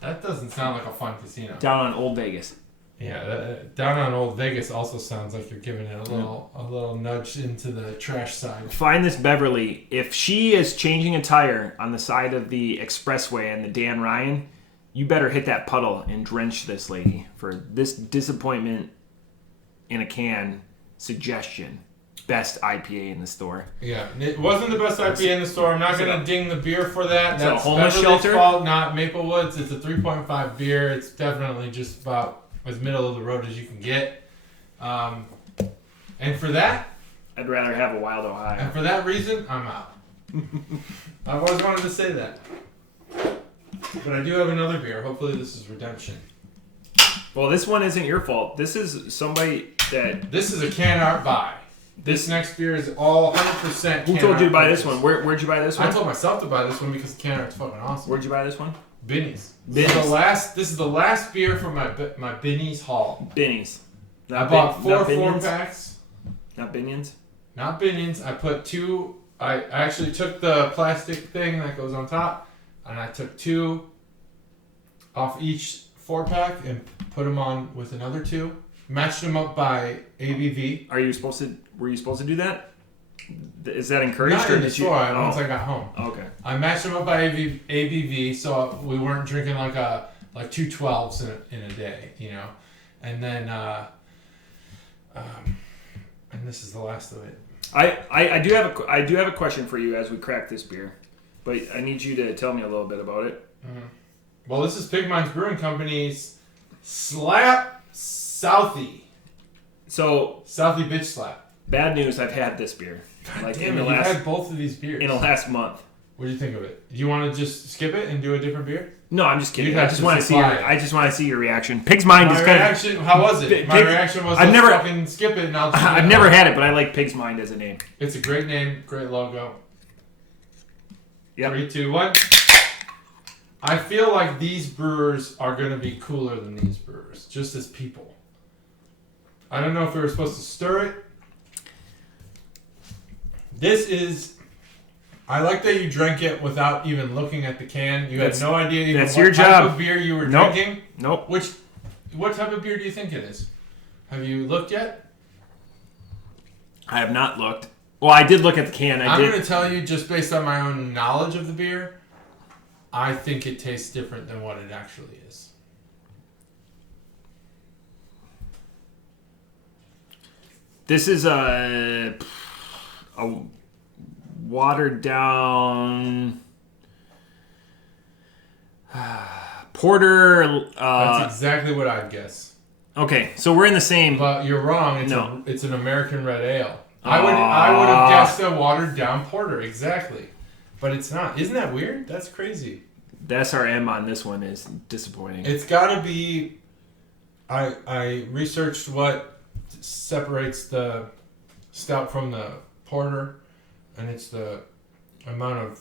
That doesn't sound like a fun casino. Down on Old Vegas. Yeah, down on Old Vegas also sounds like you're giving it a little nudge into the trash side. Find this Beverly. If she is changing a tire on the side of the expressway and the Dan Ryan, you better hit that puddle and drench this lady for this disappointment in a can suggestion. Best IPA in the store. Yeah, it wasn't the best IPA in the store. I'm not going to ding the beer for that. That's a homeless Beverly's shelter? fault, not Maplewood's. It's a 3.5 beer. It's definitely just about as middle of the road as you can get. And for that... I'd rather have a Wild Ohio. And for that reason, I'm out. I always wanted to say that. But I do have another beer. Hopefully this is redemption. Well, this one isn't your fault. This is somebody that... This is a can art buy. This next beer is all 100% Who told you to buy this one? Where'd you buy this one? I told myself to buy this one because the can art's fucking awesome. Where'd you buy this one? Binny's. Binny's. This is the last beer from my Binny's haul. Binny's. I bought four 4-packs. Not Binion's? Not Binny's. I put two. I actually took the plastic thing that goes on top, and I took two off each 4-pack and put them on with another two. Matched them up by ABV. Were you supposed to do that? Is that encouraged? Not or in the did you? store. Once I got home. Okay. I matched them up by ABV, so we weren't drinking like two 12s in a day, you know. And then, and this is the last of it. I do have a question for you as we crack this beer, but I need you to tell me a little bit about it. Mm-hmm. Well, this is Pig Minds Brewing Company's Slap Southy. So Southy bitch slap. Bad news. I've had this beer. God damn it! You had both of these beers in the last month. What do you think of it? Do you want to just skip it and do a different beer? No, I'm just kidding. I just want to see your reaction. Pig's Mind is my kind reaction. How was it? My reaction was I've never fucking skip it and I'll. I've never had it, but I like Pig's Mind as a name. It's a great name, great logo. Yep. 3, 2, 1. I feel like these brewers are going to be cooler than these brewers, just as people. I don't know if we were supposed to stir it. This is... I like that you drank it without even looking at the can. You had no idea even what type of beer you were drinking. Nope. What type of beer do you think it is? Have you looked yet? I have not looked. Well, I did look at the can. I'm going to tell you, just based on my own knowledge of the beer, I think it tastes different than what it actually is. This is a watered down porter. That's exactly what I'd guess. Okay, so we're in the same. But you're wrong. It's an American red ale. I would have guessed a watered down porter, exactly. But it's not. Isn't that weird? That's crazy. The SRM on this one is disappointing. It's got to be. I researched what separates the stout from the porter, and it's the amount of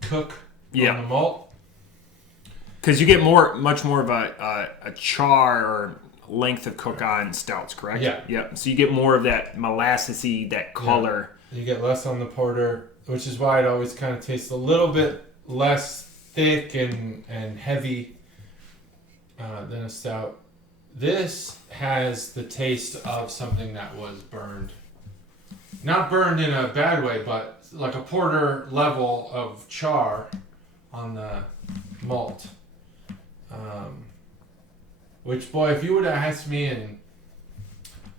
cook on the malt. Because you get much more of a char or length of cook on stouts, correct? Yeah. Yeah. So you get more of that molassesy, that color. Yeah. You get less on the porter, which is why it always kind of tastes a little bit less thick and heavy than a stout. This has the taste of something that was burned. Not burned in a bad way, but like a porter level of char on the malt. Which, boy, if you would have asked me in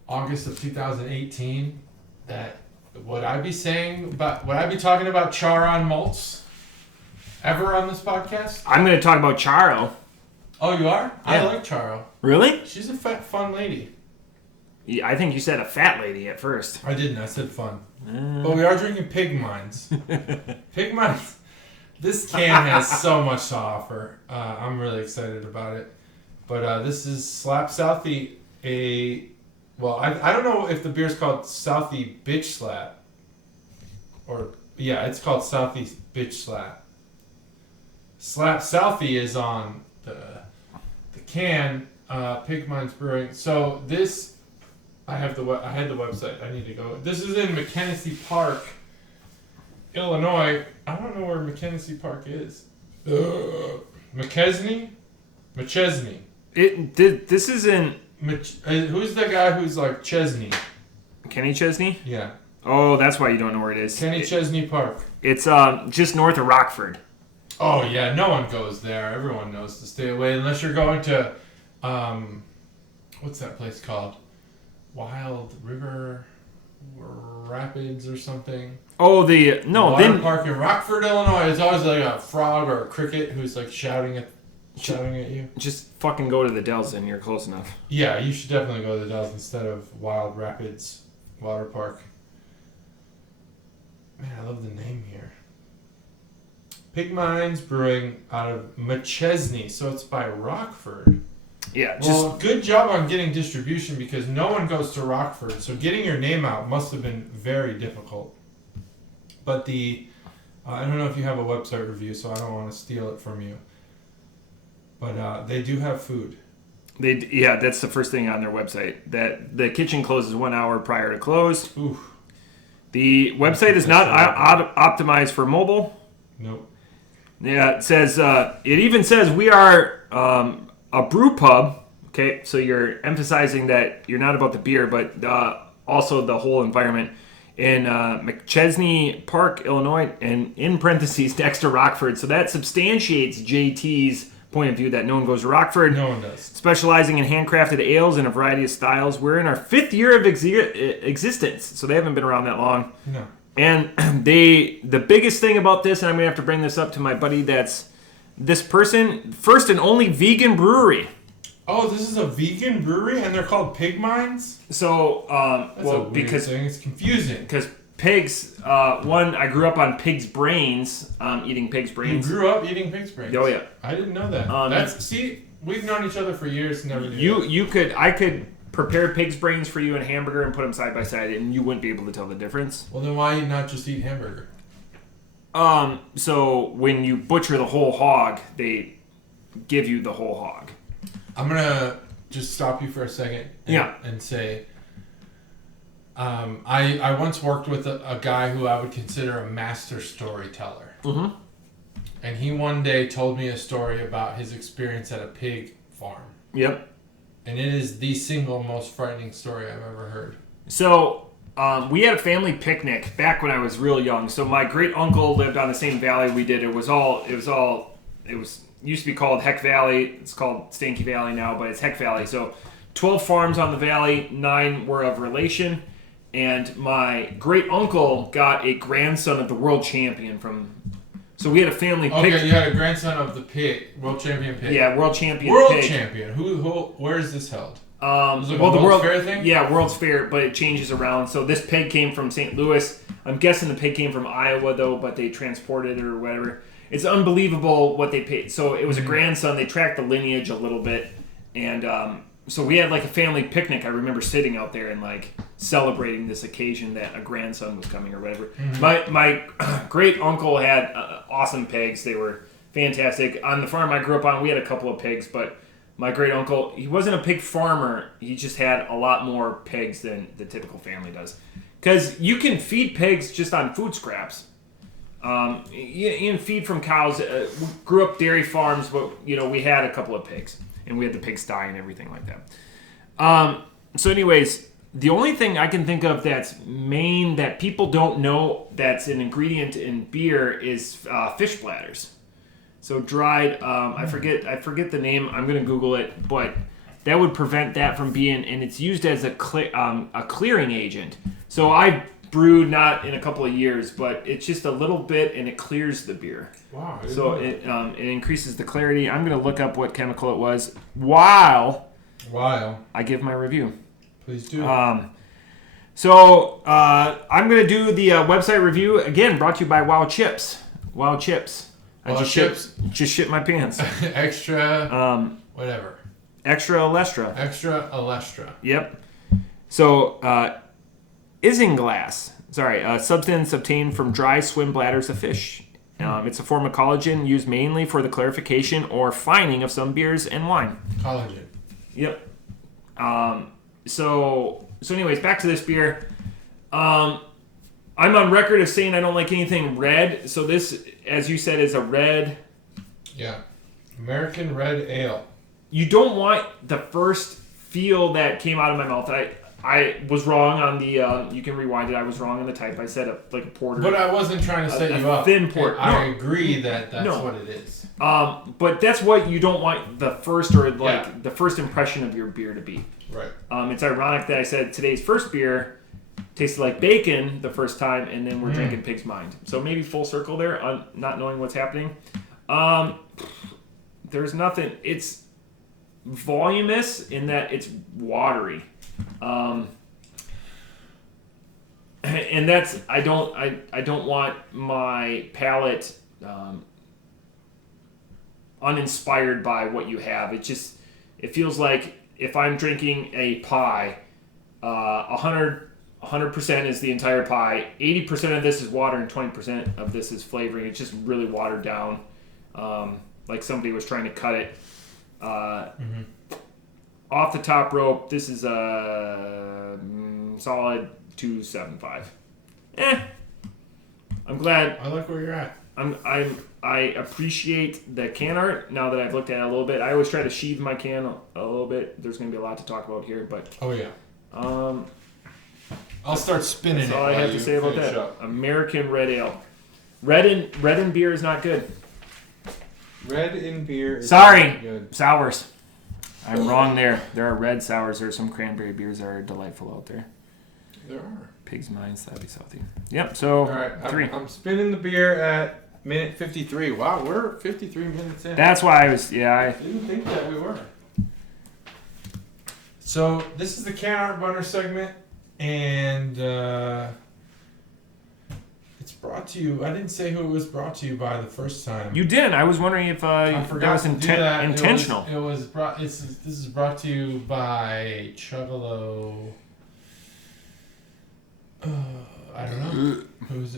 August of 2018 that would I be talking about char on malts ever on this podcast? I'm going to talk about Charo. Oh, you are? Yeah. I like Charo. Really? She's a fun lady. Yeah, I think you said a fat lady at first. I didn't. I said fun. But we are drinking Pig Minds. Pig Minds. This can has so much to offer. I'm really excited about it. But this is Slap Southy. I don't know if the beer's called Southy Bitch Slap. It's called Southy Bitch Slap. Slap Southy is on the can. Pig Minds Brewing. So this, I had the website. I need to go. This is in McKinney Park, Illinois. I don't know where McKinney Park is. McChesney. This isn't who's the guy who's like Chesney? Kenny Chesney? Yeah. Oh, that's why you don't know where it is. Chesney Park. It's just north of Rockford. Oh yeah, no one goes there. Everyone knows to stay away unless you're going to, what's that place called? Wild River Rapids or something. Oh, Water Park in Rockford, Illinois. It's always like a frog or a cricket who's like shouting at you. Just fucking go to the Dells and you're close enough. Yeah, you should definitely go to the Dells instead of Wild Rapids Water Park. Man, I love the name here. Pig Minds Brewing out of McChesney, so it's by Rockford. Yeah. Good job on getting distribution because no one goes to Rockford, so getting your name out must have been very difficult. But I don't know if you have a website review, so I don't want to steal it from you. But they do have food. That's the first thing on their website. That the kitchen closes 1 hour prior to close. Ooh. The website is not optimized for mobile. Nope. Yeah, it even says we are a brew pub. Okay, so you're emphasizing that you're not about the beer, but also the whole environment. In McChesney Park, Illinois, and in parentheses next to Rockford. So that substantiates JT's point of view that no one goes to Rockford. No one does. Specializing in handcrafted ales in a variety of styles. We're in our 5th year of existence, so they haven't been around that long. No. And the biggest thing about this, and I'm going to have to bring this up to my buddy that's this person, first and only vegan brewery. Oh, this is a vegan brewery, and they're called Pig Minds? So, That's a weird thing. It's confusing. Because pigs, I grew up on pig's brains, eating pig's brains. You grew up eating pig's brains? Oh, yeah. I didn't know that. We've known each other for years, never knew I could prepare pig's brains for you in a hamburger and put them side by side, and you wouldn't be able to tell the difference. Well, then why not just eat hamburger? So when you butcher the whole hog, they give you the whole hog. I'm going to just stop you for a second and say, I once worked with a guy who I would consider a master storyteller. Mm-hmm. And he one day told me a story about his experience at a pig farm. Yep. And it is the single most frightening story I've ever heard. So we had a family picnic back when I was real young. So my great uncle lived on the same valley we did. It used to be called Heck Valley. It's called Stanky Valley now, but it's Heck Valley. So 12 farms on the valley, 9 were of relation. and my great uncle got a grandson of the world champion from. So we had a family pig. Okay, you had a grandson of the pig, world champion pig. Yeah, world champion. World pig. champion. Who? Where is this held? Is it well, the World's Fair thing? Yeah, World's Fair, but it changes around. So this pig came from St. Louis. I'm guessing the pig came from Iowa though, but they transported it or whatever. It's unbelievable what they paid. So it was a grandson. They tracked the lineage a little bit, and so we had like a family picnic. I remember sitting out there and like celebrating this occasion that a grandson was coming or whatever. My great uncle had awesome pigs. They were fantastic. On the farm I grew up on, we had a couple of pigs, but my great uncle, he wasn't a pig farmer. He just had a lot more pigs than the typical family does. Because you can feed pigs just on food scraps. You can feed from cows. We grew up dairy farms, but we had a couple of pigs, and we had the pigsty and everything like that. So, anyways, the only thing I can think of that's main that people don't know that's an ingredient in beer is fish bladders. So dried. I forget the name. I'm gonna Google it, but that would prevent that from being, and it's used as a clearing agent. So I brewed not in a couple of years, but it's just a little bit, and it clears the beer. Wow. So it increases the clarity. I'm going to look up what chemical it was while I give my review. Please do. So I'm going to do the website review, again, brought to you by Wow Chips. Wow Chips. Just shit my pants. Extra, whatever. Extra Alestra. Extra Alestra. Yep. So, isinglass. A substance obtained from dry swim bladders of fish. It's a form of collagen used mainly for the clarification or fining of some beers and wine. Collagen. Yep. So anyways, back to this beer. I'm on record of saying I don't like anything red. So this, as you said, is a red. Yeah. American Red Ale. You don't want the first feel that came out of my mouth. I was wrong on the, you can rewind it, I was wrong on the type. I said a porter. But I wasn't trying to set you up. Thin porter. I agree that's what it is. But that's what you don't want the first the first impression of your beer to be. Right. It's ironic that I said today's first beer tasted like bacon the first time, and then we're drinking Pig's Mind. So maybe full circle there on not knowing what's happening. There's nothing. It's voluminous in that it's watery. And that's I don't want my palate uninspired by what you have. It feels like if I'm drinking a pie, 100% is the entire pie. 80% of this is water and 20% of this is flavoring. It's just really watered down, like somebody was trying to cut it. Off the top rope, this is a solid 2.75. I'm glad. I like where you're at. I appreciate the can art now that I've looked at it a little bit. I always try to sheathe my can a little bit. There's going to be a lot to talk about here, but oh yeah. I'll start spinning. That's all I have to say about that. American Red Ale. Red in beer is not good. Red in beer is Sorry, not good. Sours. I'm wrong there. There are red sours. There are some cranberry beers that are delightful out there. There are. Pig's Mind, Southy, Southy. Yep, so all right, 3. I'm spinning the beer at minute 53. Wow, we're 53 minutes in. That's why I was, I didn't think that we were. So, this is the Can Art Bunner segment, and it's brought to you, I didn't say who it was brought to you by the first time. You didn't. I was wondering if that was intentional. This is brought to you by Chuggalo. I don't know. Who was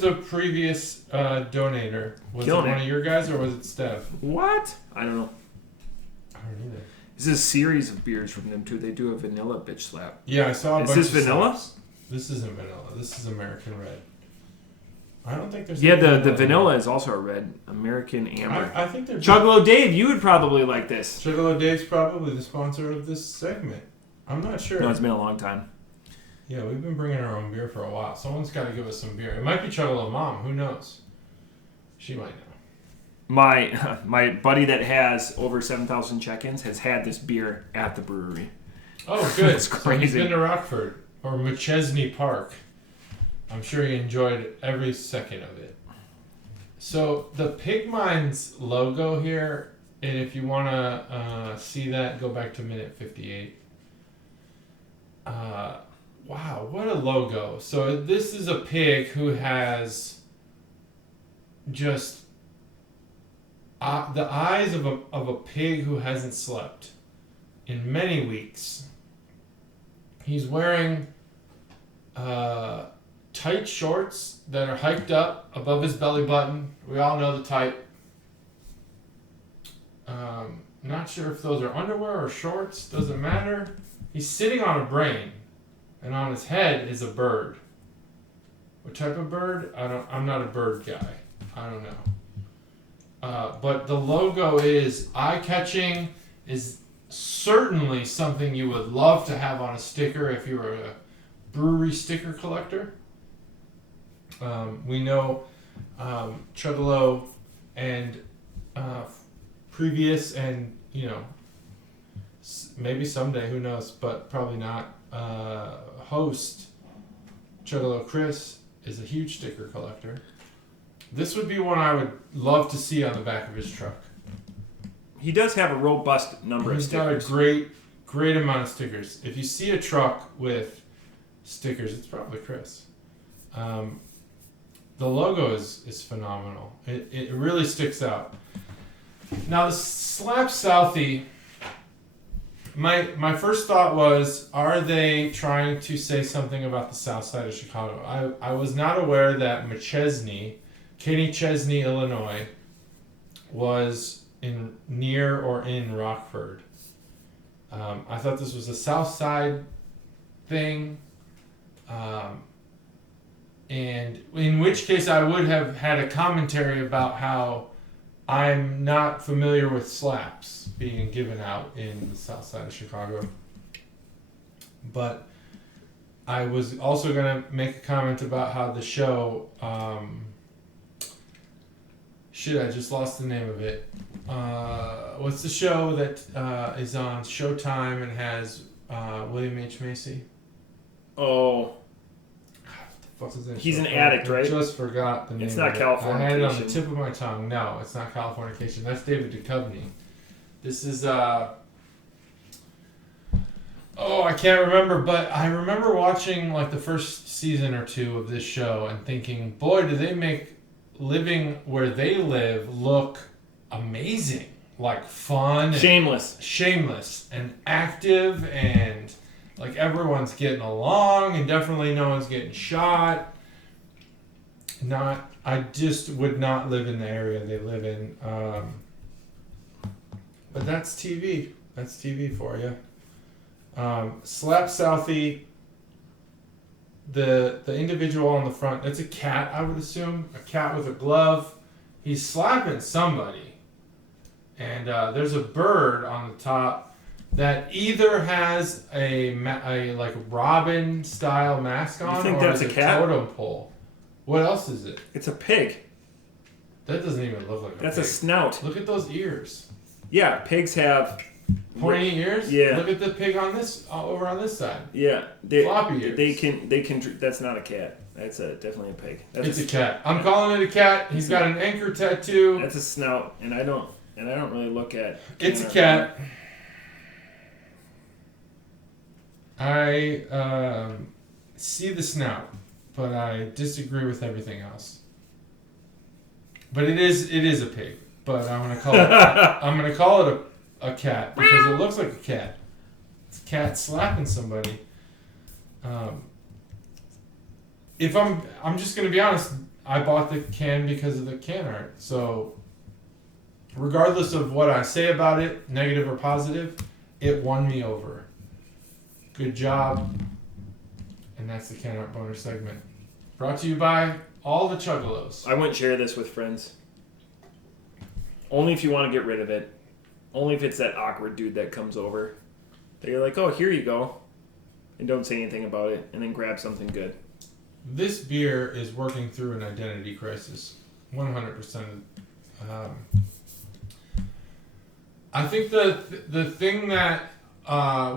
the previous donator? Was it one of your guys or was it Steph? What? I don't know. I don't either. This is a series of beers from them too. They do a vanilla bitch slap. Yeah, I saw a bunch of Is this vanilla? slaps. This isn't vanilla. This is American Red. I don't think there's... Yeah, the vanilla is also a red. American Amber. I think they're... Chuggalo Dave, you would probably like this. Chuggalo Dave's probably the sponsor of this segment. I'm not sure. No, it's been a long time. Yeah, we've been bringing our own beer for a while. Someone's got to give us some beer. It might be Chuggalo Mom. Who knows? She might know. My buddy that has over 7,000 check-ins has had this beer at the brewery. Oh, good. It's crazy. So he's been to Rockford. or McChesney Park. I'm sure he enjoyed every second of it. So the Pig Minds logo here, and if you want to see that, go back to minute 58. Wow, what a logo. So this is a pig who has just the eyes of a pig who hasn't slept in many weeks. He's wearing tight shorts that are hiked up above his belly button. We all know the type. Not sure if those are underwear or shorts. Doesn't matter. He's sitting on a brain, and on his head is a bird. What type of bird? I'm not a bird guy. I don't know. But the logo is eye-catching. Is certainly something you would love to have on a sticker if you were a brewery sticker collector. We know Chugalo and previous and, maybe someday, who knows, but probably not, host Chugalo Chris is a huge sticker collector. This would be one I would love to see on the back of his truck. He does have a robust number of stickers. He's got a great amount of stickers. If you see a truck with stickers, it's probably Chris. The logo is phenomenal. It really sticks out. Now the Slap Southy, my first thought was, are they trying to say something about the south side of Chicago? I was not aware that Kenny Chesney, Illinois, was near or in Rockford. I thought this was a south side thing. And in which case I would have had a commentary about how I'm not familiar with slaps being given out in the south side of Chicago. But I was also going to make a comment about how the show, I just lost the name of it. What's the show that is on Showtime and has William H. Macy? Oh. He's an addict, right? I just forgot the name. It's not of it. Californication. I had it on the tip of my tongue. No, it's not Californication. That's David Duchovny. This is I can't remember, but I remember watching like the first season or two of this show and thinking, boy, do they make living where they live look amazing. Like fun. Shameless and active, and like everyone's getting along, and definitely no one's getting shot. I just would not live in the area they live in. But that's TV. That's TV for you. Slap Southy. The individual on the front, that's a cat, I would assume. A cat with a glove. He's slapping somebody. And there's a bird on the top that either has a like Robin style mask on, you think or that's is a cat? Totem pole. What else is it? It's a pig. That doesn't even look like a That's pig. a snout. Look at those ears. Yeah, pigs have pointy ears. Yeah. Look at the pig on this over on this side. Yeah, floppy ears. They can. That's not a cat. That's definitely a pig. It's a cat. I'm calling it a cat. He's got an anchor tattoo. That's a snout, and I don't really look at. It's a cat. I see the snout, but I disagree with everything else. But it is a pig. But I'm gonna call it a cat because it looks like a cat. It's a cat slapping somebody. If I'm just gonna be honest, I bought the can because of the can art. So regardless of what I say about it, negative or positive, it won me over. Good job. And that's the can art boner segment. Brought to you by all the Chuggalos. I wouldn't share this with friends. Only if you want to get rid of it. Only if it's that awkward dude that comes over. That you're like, oh, here you go. And don't say anything about it. And then grab something good. This beer is working through an identity crisis. 100%. I think the thing that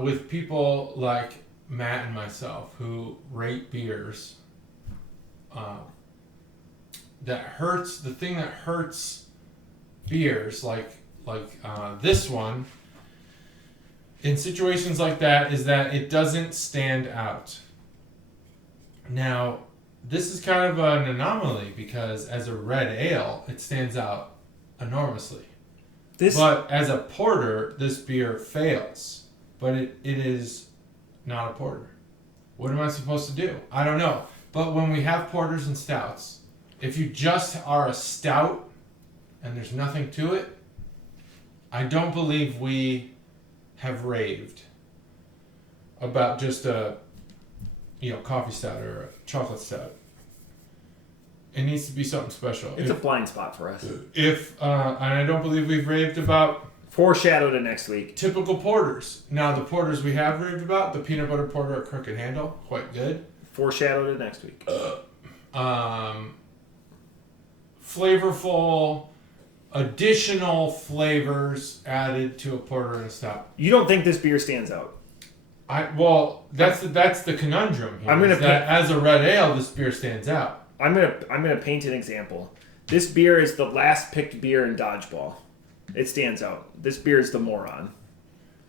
with people like Matt and myself who rate beers, the thing that hurts beers like this one in situations like that is that it doesn't stand out. Now, this is kind of an anomaly because as a red ale, it stands out enormously. But as a porter, this beer fails. But it is not a porter. What am I supposed to do? I don't know. But when we have porters and stouts, if you just are a stout and there's nothing to it, I don't believe we have raved about just a coffee stout or a chocolate stout. It needs to be something special. It's a blind spot for us. And I don't believe we've raved about foreshadow to next week. Typical porters. Now, the porters we have raved about, the peanut butter porter at Crooked Handle, quite good. Foreshadow to next week. Flavorful, additional flavors added to a porter and a stout. You don't think this beer stands out? That's the conundrum here. As a red ale, this beer stands out. I'm gonna paint an example. This beer is the last picked beer in Dodgeball. It stands out. This beer is the moron.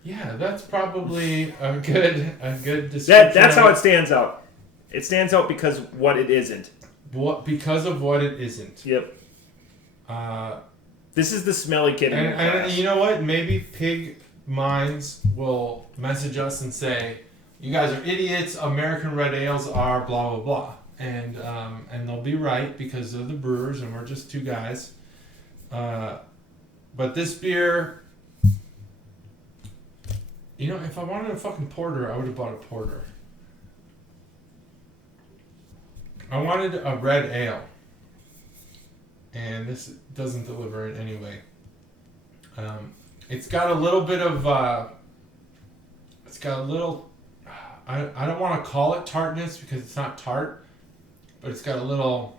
Yeah, that's probably a good description. That's how it stands out. It stands out because what it isn't. Because of what it isn't. Yep. This is the smelly kid. And you know what? Maybe pig minds will message us and say, "You guys are idiots. American red ales are blah blah blah," and they'll be right because they're the brewers and we're just two guys. But this beer, if I wanted a fucking porter, I would have bought a porter. I wanted a red ale. And this doesn't deliver in any way. It's got a little bit of... I don't want to call it tartness because it's not tart. But it's got a little...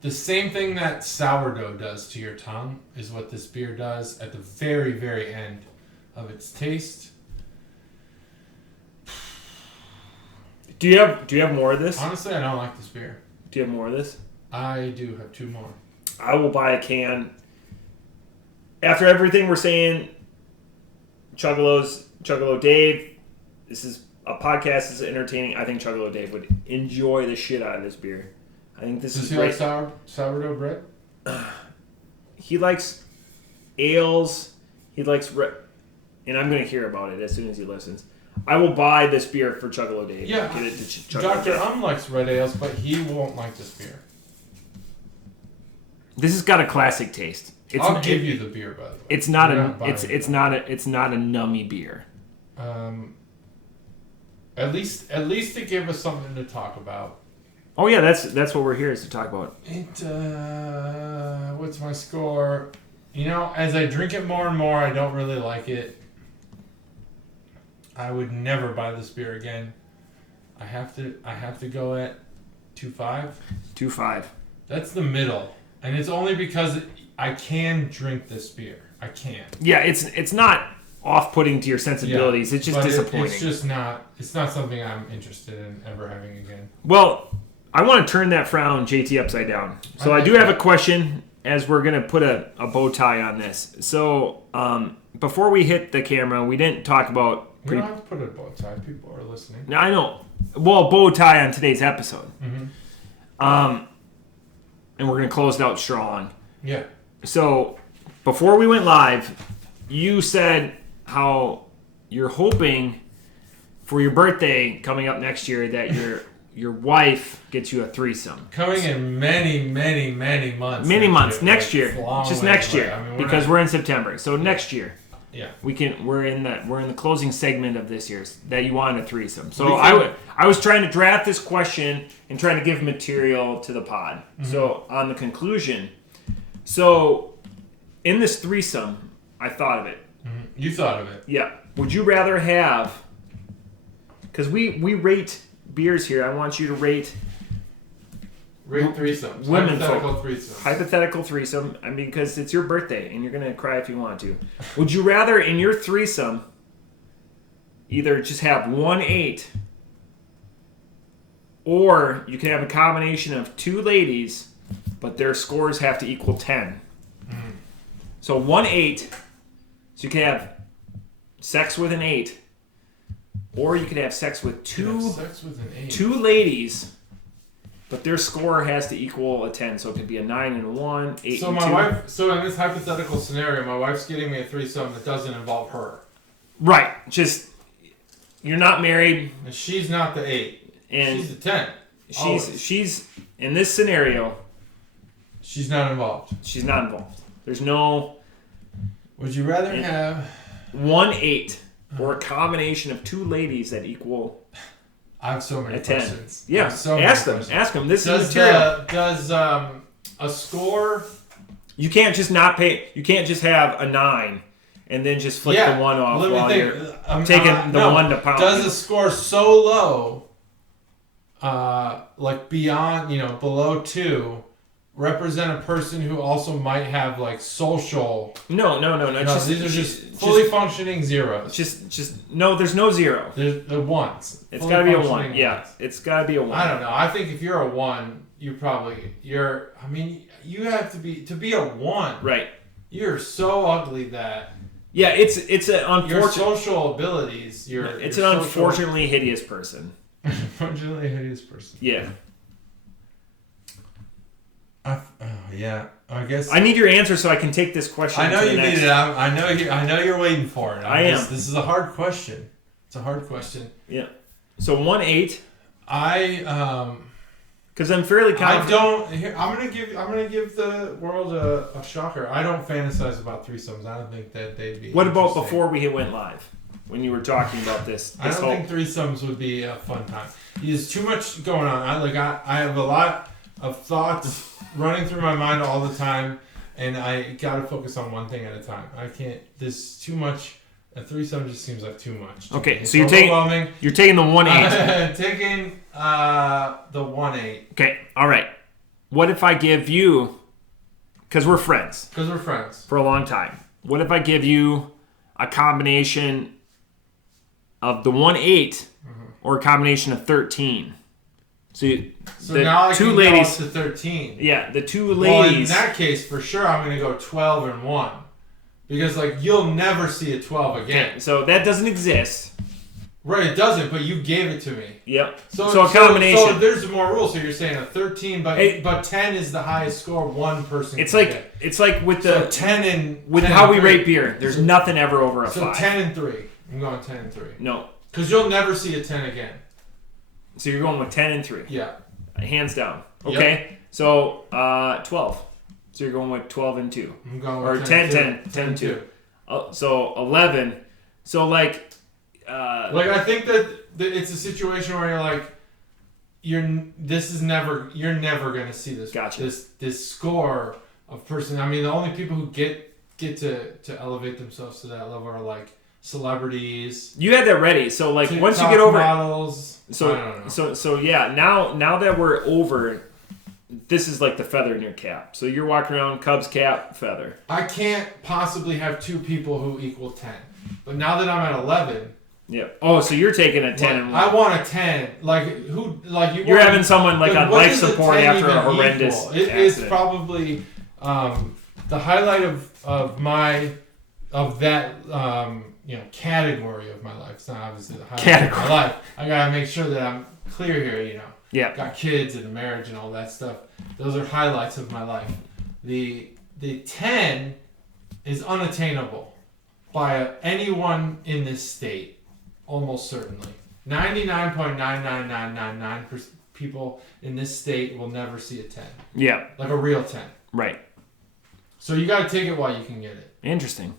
The same thing that sourdough does to your tongue is what this beer does at the very, very end of its taste. Do you have more of this? Honestly, I don't like this beer. Do you have more of this? I do have two more. I will buy a can. After everything we're saying, Chuggalo Dave, this is a podcast, this is entertaining. I think Chuggalo Dave would enjoy the shit out of this beer. I think this is great. Does he like sourdough bread? He likes ales. He likes... and I'm going to hear about it as soon as he listens. I will buy this beer for Chuggalo Dave. Yeah, get it to Dr. Likes red ales, but he won't like this beer. This has got a classic taste. I'll give you the beer, by the way. It's not it's not a nummy beer. At least to give us something to talk about. Oh yeah, that's what we're here is to talk about. What's my score? As I drink it more and more, I don't really like it. I would never buy this beer again. I have to go at 2.5. 2.5. That's the middle, and it's only because I can drink this beer. I can. Yeah, it's not off-putting to your sensibilities. Yeah, it's just disappointing. It's just not. It's not something I'm interested in ever having again. Well, I want to turn that frown, JT, upside down. So I do have a question as we're gonna put a bow tie on this. So before we hit the camera, we didn't talk about. We don't have to put a bow tie. People are listening. No, I know. Well, bow tie on today's episode. Mm-hmm. And we're going to close it out strong. Yeah. So, before we went live, you said how you're hoping for your birthday coming up next year that your wife gets you a threesome. Coming in many, many, many months. Next year. Just next year. I mean, because we're in September. So next year. Yeah, we're in the closing segment of this year that you wanted a threesome. So I was trying to draft this question and trying to give material to the pod. Mm-hmm. So on the conclusion, in this threesome, I thought of it. Mm-hmm. You thought of it. Yeah. Would you rather have? Because we rate beers here. I want you to rate threesomes. Hypothetical threesome. I mean, because it's your birthday and you're going to cry if you want to. Would you rather in your threesome either just have 1 8, or you can have a combination of 2 ladies, but their scores have to equal 10. So 1 8, so you can have sex with an 8, or you could have sex with two ladies, but their score has to equal a 10. So it could be a 9 and a 1, 8 so and my 2. wife. So in this hypothetical scenario, my wife's getting me a threesome that doesn't involve her. Right. Just, you're not married. And she's not the 8. And she's the 10. She's in this scenario. She's not involved. She's not involved. There's no. Would you rather have 1 8 or a combination of 2 ladies that equal? I have so many questions. Yeah, ask them. This is material. Does a score? You can't just not pay. You can't just have a 9 and then just flick the 1 off while you're taking the 1 to pound. Does a score so low, like beyond, below 2, represent a person who also might have like social? No. These are just fully functioning zeros. Just no. There's no 0. There's the ones. It's got to be a 1. Yeah, it's got to be a 1. I don't know. I think if you're a 1, you have to be a 1. Right. You're so ugly that. Yeah, it's an unfortunate. Your social abilities. It's an unfortunately hideous person. Unfortunately hideous person. Yeah. Yeah. I guess I need your answer so I can take this question. I know you need it. I know you're waiting for it. I am. This is a hard question. It's a hard question. Yeah. So 1 8. Because I'm fairly confident. I'm gonna give the world a shocker. I don't fantasize about threesomes. I don't think that they'd be. What about before we went live? When you were talking about this I don't think threesomes would be a fun time. There's too much going on. I have a lot of thoughts running through my mind all the time, and I gotta focus on one thing at a time. I can't. There's too much. A threesome just seems like too much. Okay, so you're taking the 1 8. Taking the 1 8. Okay, all right. What if I give you? Because we're friends. For a long time. What if I give you a combination of the 1 8 or a combination of 13? So now I two can ladies go up to 13. Yeah, the 2 ladies. Well, in that case, for sure, I'm going to go 12 and 1. Because, you'll never see a 12 again. Okay, so that doesn't exist. Right, it doesn't, but you gave it to me. Yep. So a combination. So there's more rules. So you're saying a 13, but 10 is the highest score one person it's can like get. It's like with the 10 and with 10 how and we 3. rate beer. There's nothing ever over a 5. So 10 and 3. I'm going 10 and 3. No. Because you'll never see a 10 again. So you're going with 10 and 3. Yeah. Hands down. Okay. Yep. So 12. So you're going with 12 and 2. I'm going with 10 and 2. So 11. So I think that it's a situation where you're never gonna see this. Gotcha. This score of person. I mean, the only people who get to elevate themselves to that level are celebrities. You had that ready. So once you get over models. So I don't know. So yeah. Now that we're over. This is like the feather in your cap. So you're walking around, Cubs cap, feather. I can't possibly have 2 people who equal 10. But now that I'm at 11. Yeah. Oh, so you're taking a 10 and 1. I want a 10. You're having someone on life support after a horrendous accident. It is probably the highlight of that category of my life. It's not obviously the highlight of my life. I gotta make sure that I'm clear here. Yeah. Got kids and a marriage and all that stuff. Those are highlights of my life. The 10 is unattainable by anyone in this state, almost certainly. 99.99999% people in this state will never see a 10. Yeah. Like a real 10. Right. So you got to take it while you can get it. Interesting.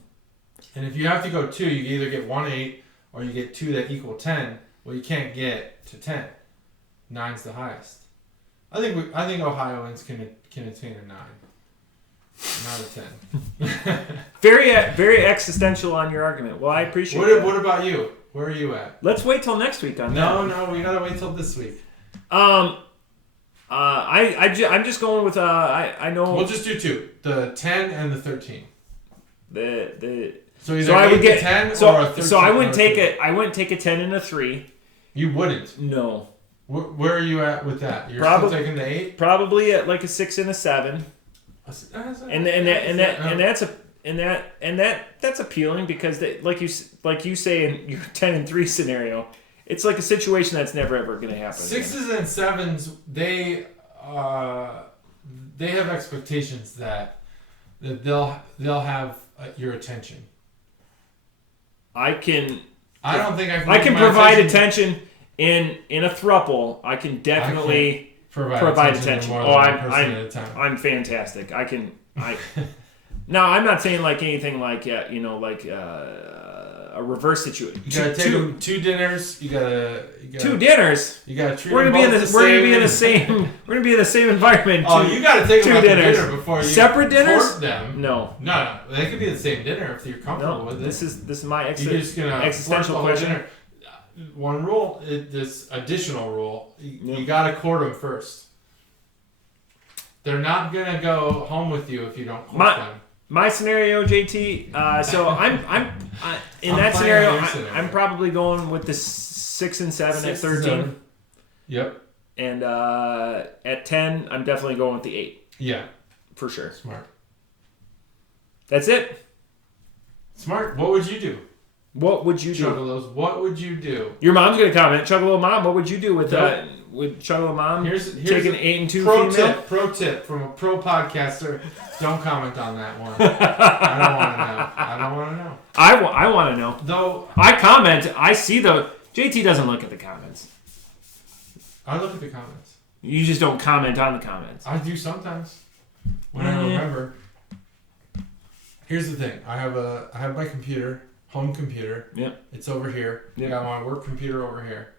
And if you have to go 2, you can either get 1 8 or you get 2 that equal 10. Well, you can't get to 10. 9's the highest. I think Ohioans can attain a 9, not a 10. Very existential on your argument. Well, I appreciate it. What about you? Where are you at? Let's wait till next week on that. No, we gotta wait till this week. I'm just going with I know. We'll just do 2, the 10 and the 13. So either So I would get 10 so or a 13. so I wouldn't take it. I wouldn't take a 10 and a 3. You wouldn't. No. Where are you at with that? You're Probably still taking the 8. Probably at like a 6 and a 7. And that's appealing because like you say in your 10 and 3 scenario, it's like a situation that's never ever going to happen. 6s and 7s, they have expectations that they'll have your attention. I don't think I can. I can provide attention in a thruple. I can definitely provide attention. Oh, I'm fantastic. No, I'm not saying like anything like a reverse situation. You gotta take them 2 dinners. You gotta 2 dinners. You gotta treat. We're gonna be in the same. We're gonna be in the same environment. You gotta take them 2 out dinners to dinner before you separate dinners. court them. No. They could be the same dinner if you're comfortable with it. This is my You're just gonna existential question. Dinner. One rule, this additional rule, you gotta court them first. They're not gonna go home with you if you don't court them. My scenario, JT. So I'm in that scenario. I'm probably going with the 6 and 7 at 13. 7. Yep. And at 10, I'm definitely going with the 8. Yeah. For sure. Smart. That's it. Smart. What would you do? What would you do? Chuggalos, what would you do? Your mom's gonna comment. Chuggalo mom, what would you do with Chuggalo mom? Here's taking 8 and 2 female. Pro tip from a pro podcaster: don't comment on that one. I don't want to know. I want to know. Though I comment, I see the JT doesn't look at the comments. I look at the comments. You just don't comment on the comments. I do sometimes when I remember. Here's the thing: I have my computer. Home computer. Yeah. It's over here. Yeah. I got my work computer over here.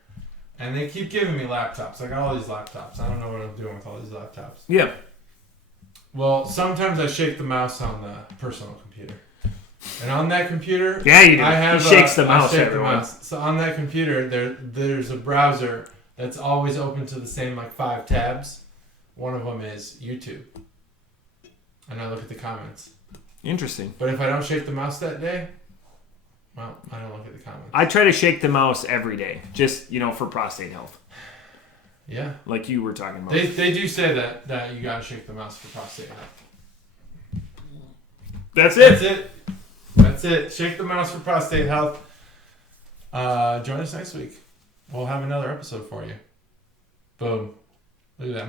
And they keep giving me laptops. I got all these laptops. I don't know what I'm doing with all these laptops. Yeah. Well, sometimes I shake the mouse on the personal computer. And on that computer, yeah, you do. He shakes the mouse. I shake the mouse. So on that computer, there's a browser that's always open to the same 5 tabs. One of them is YouTube. And I look at the comments. Interesting. But if I don't shake the mouse that day, well, I don't look at the comments. I try to shake the mouse every day, just for prostate health. Yeah, like you were talking about. They do say that you gotta shake the mouse for prostate health. That's it. Shake the mouse for prostate health. Join us next week. We'll have another episode for you. Boom. Look at that.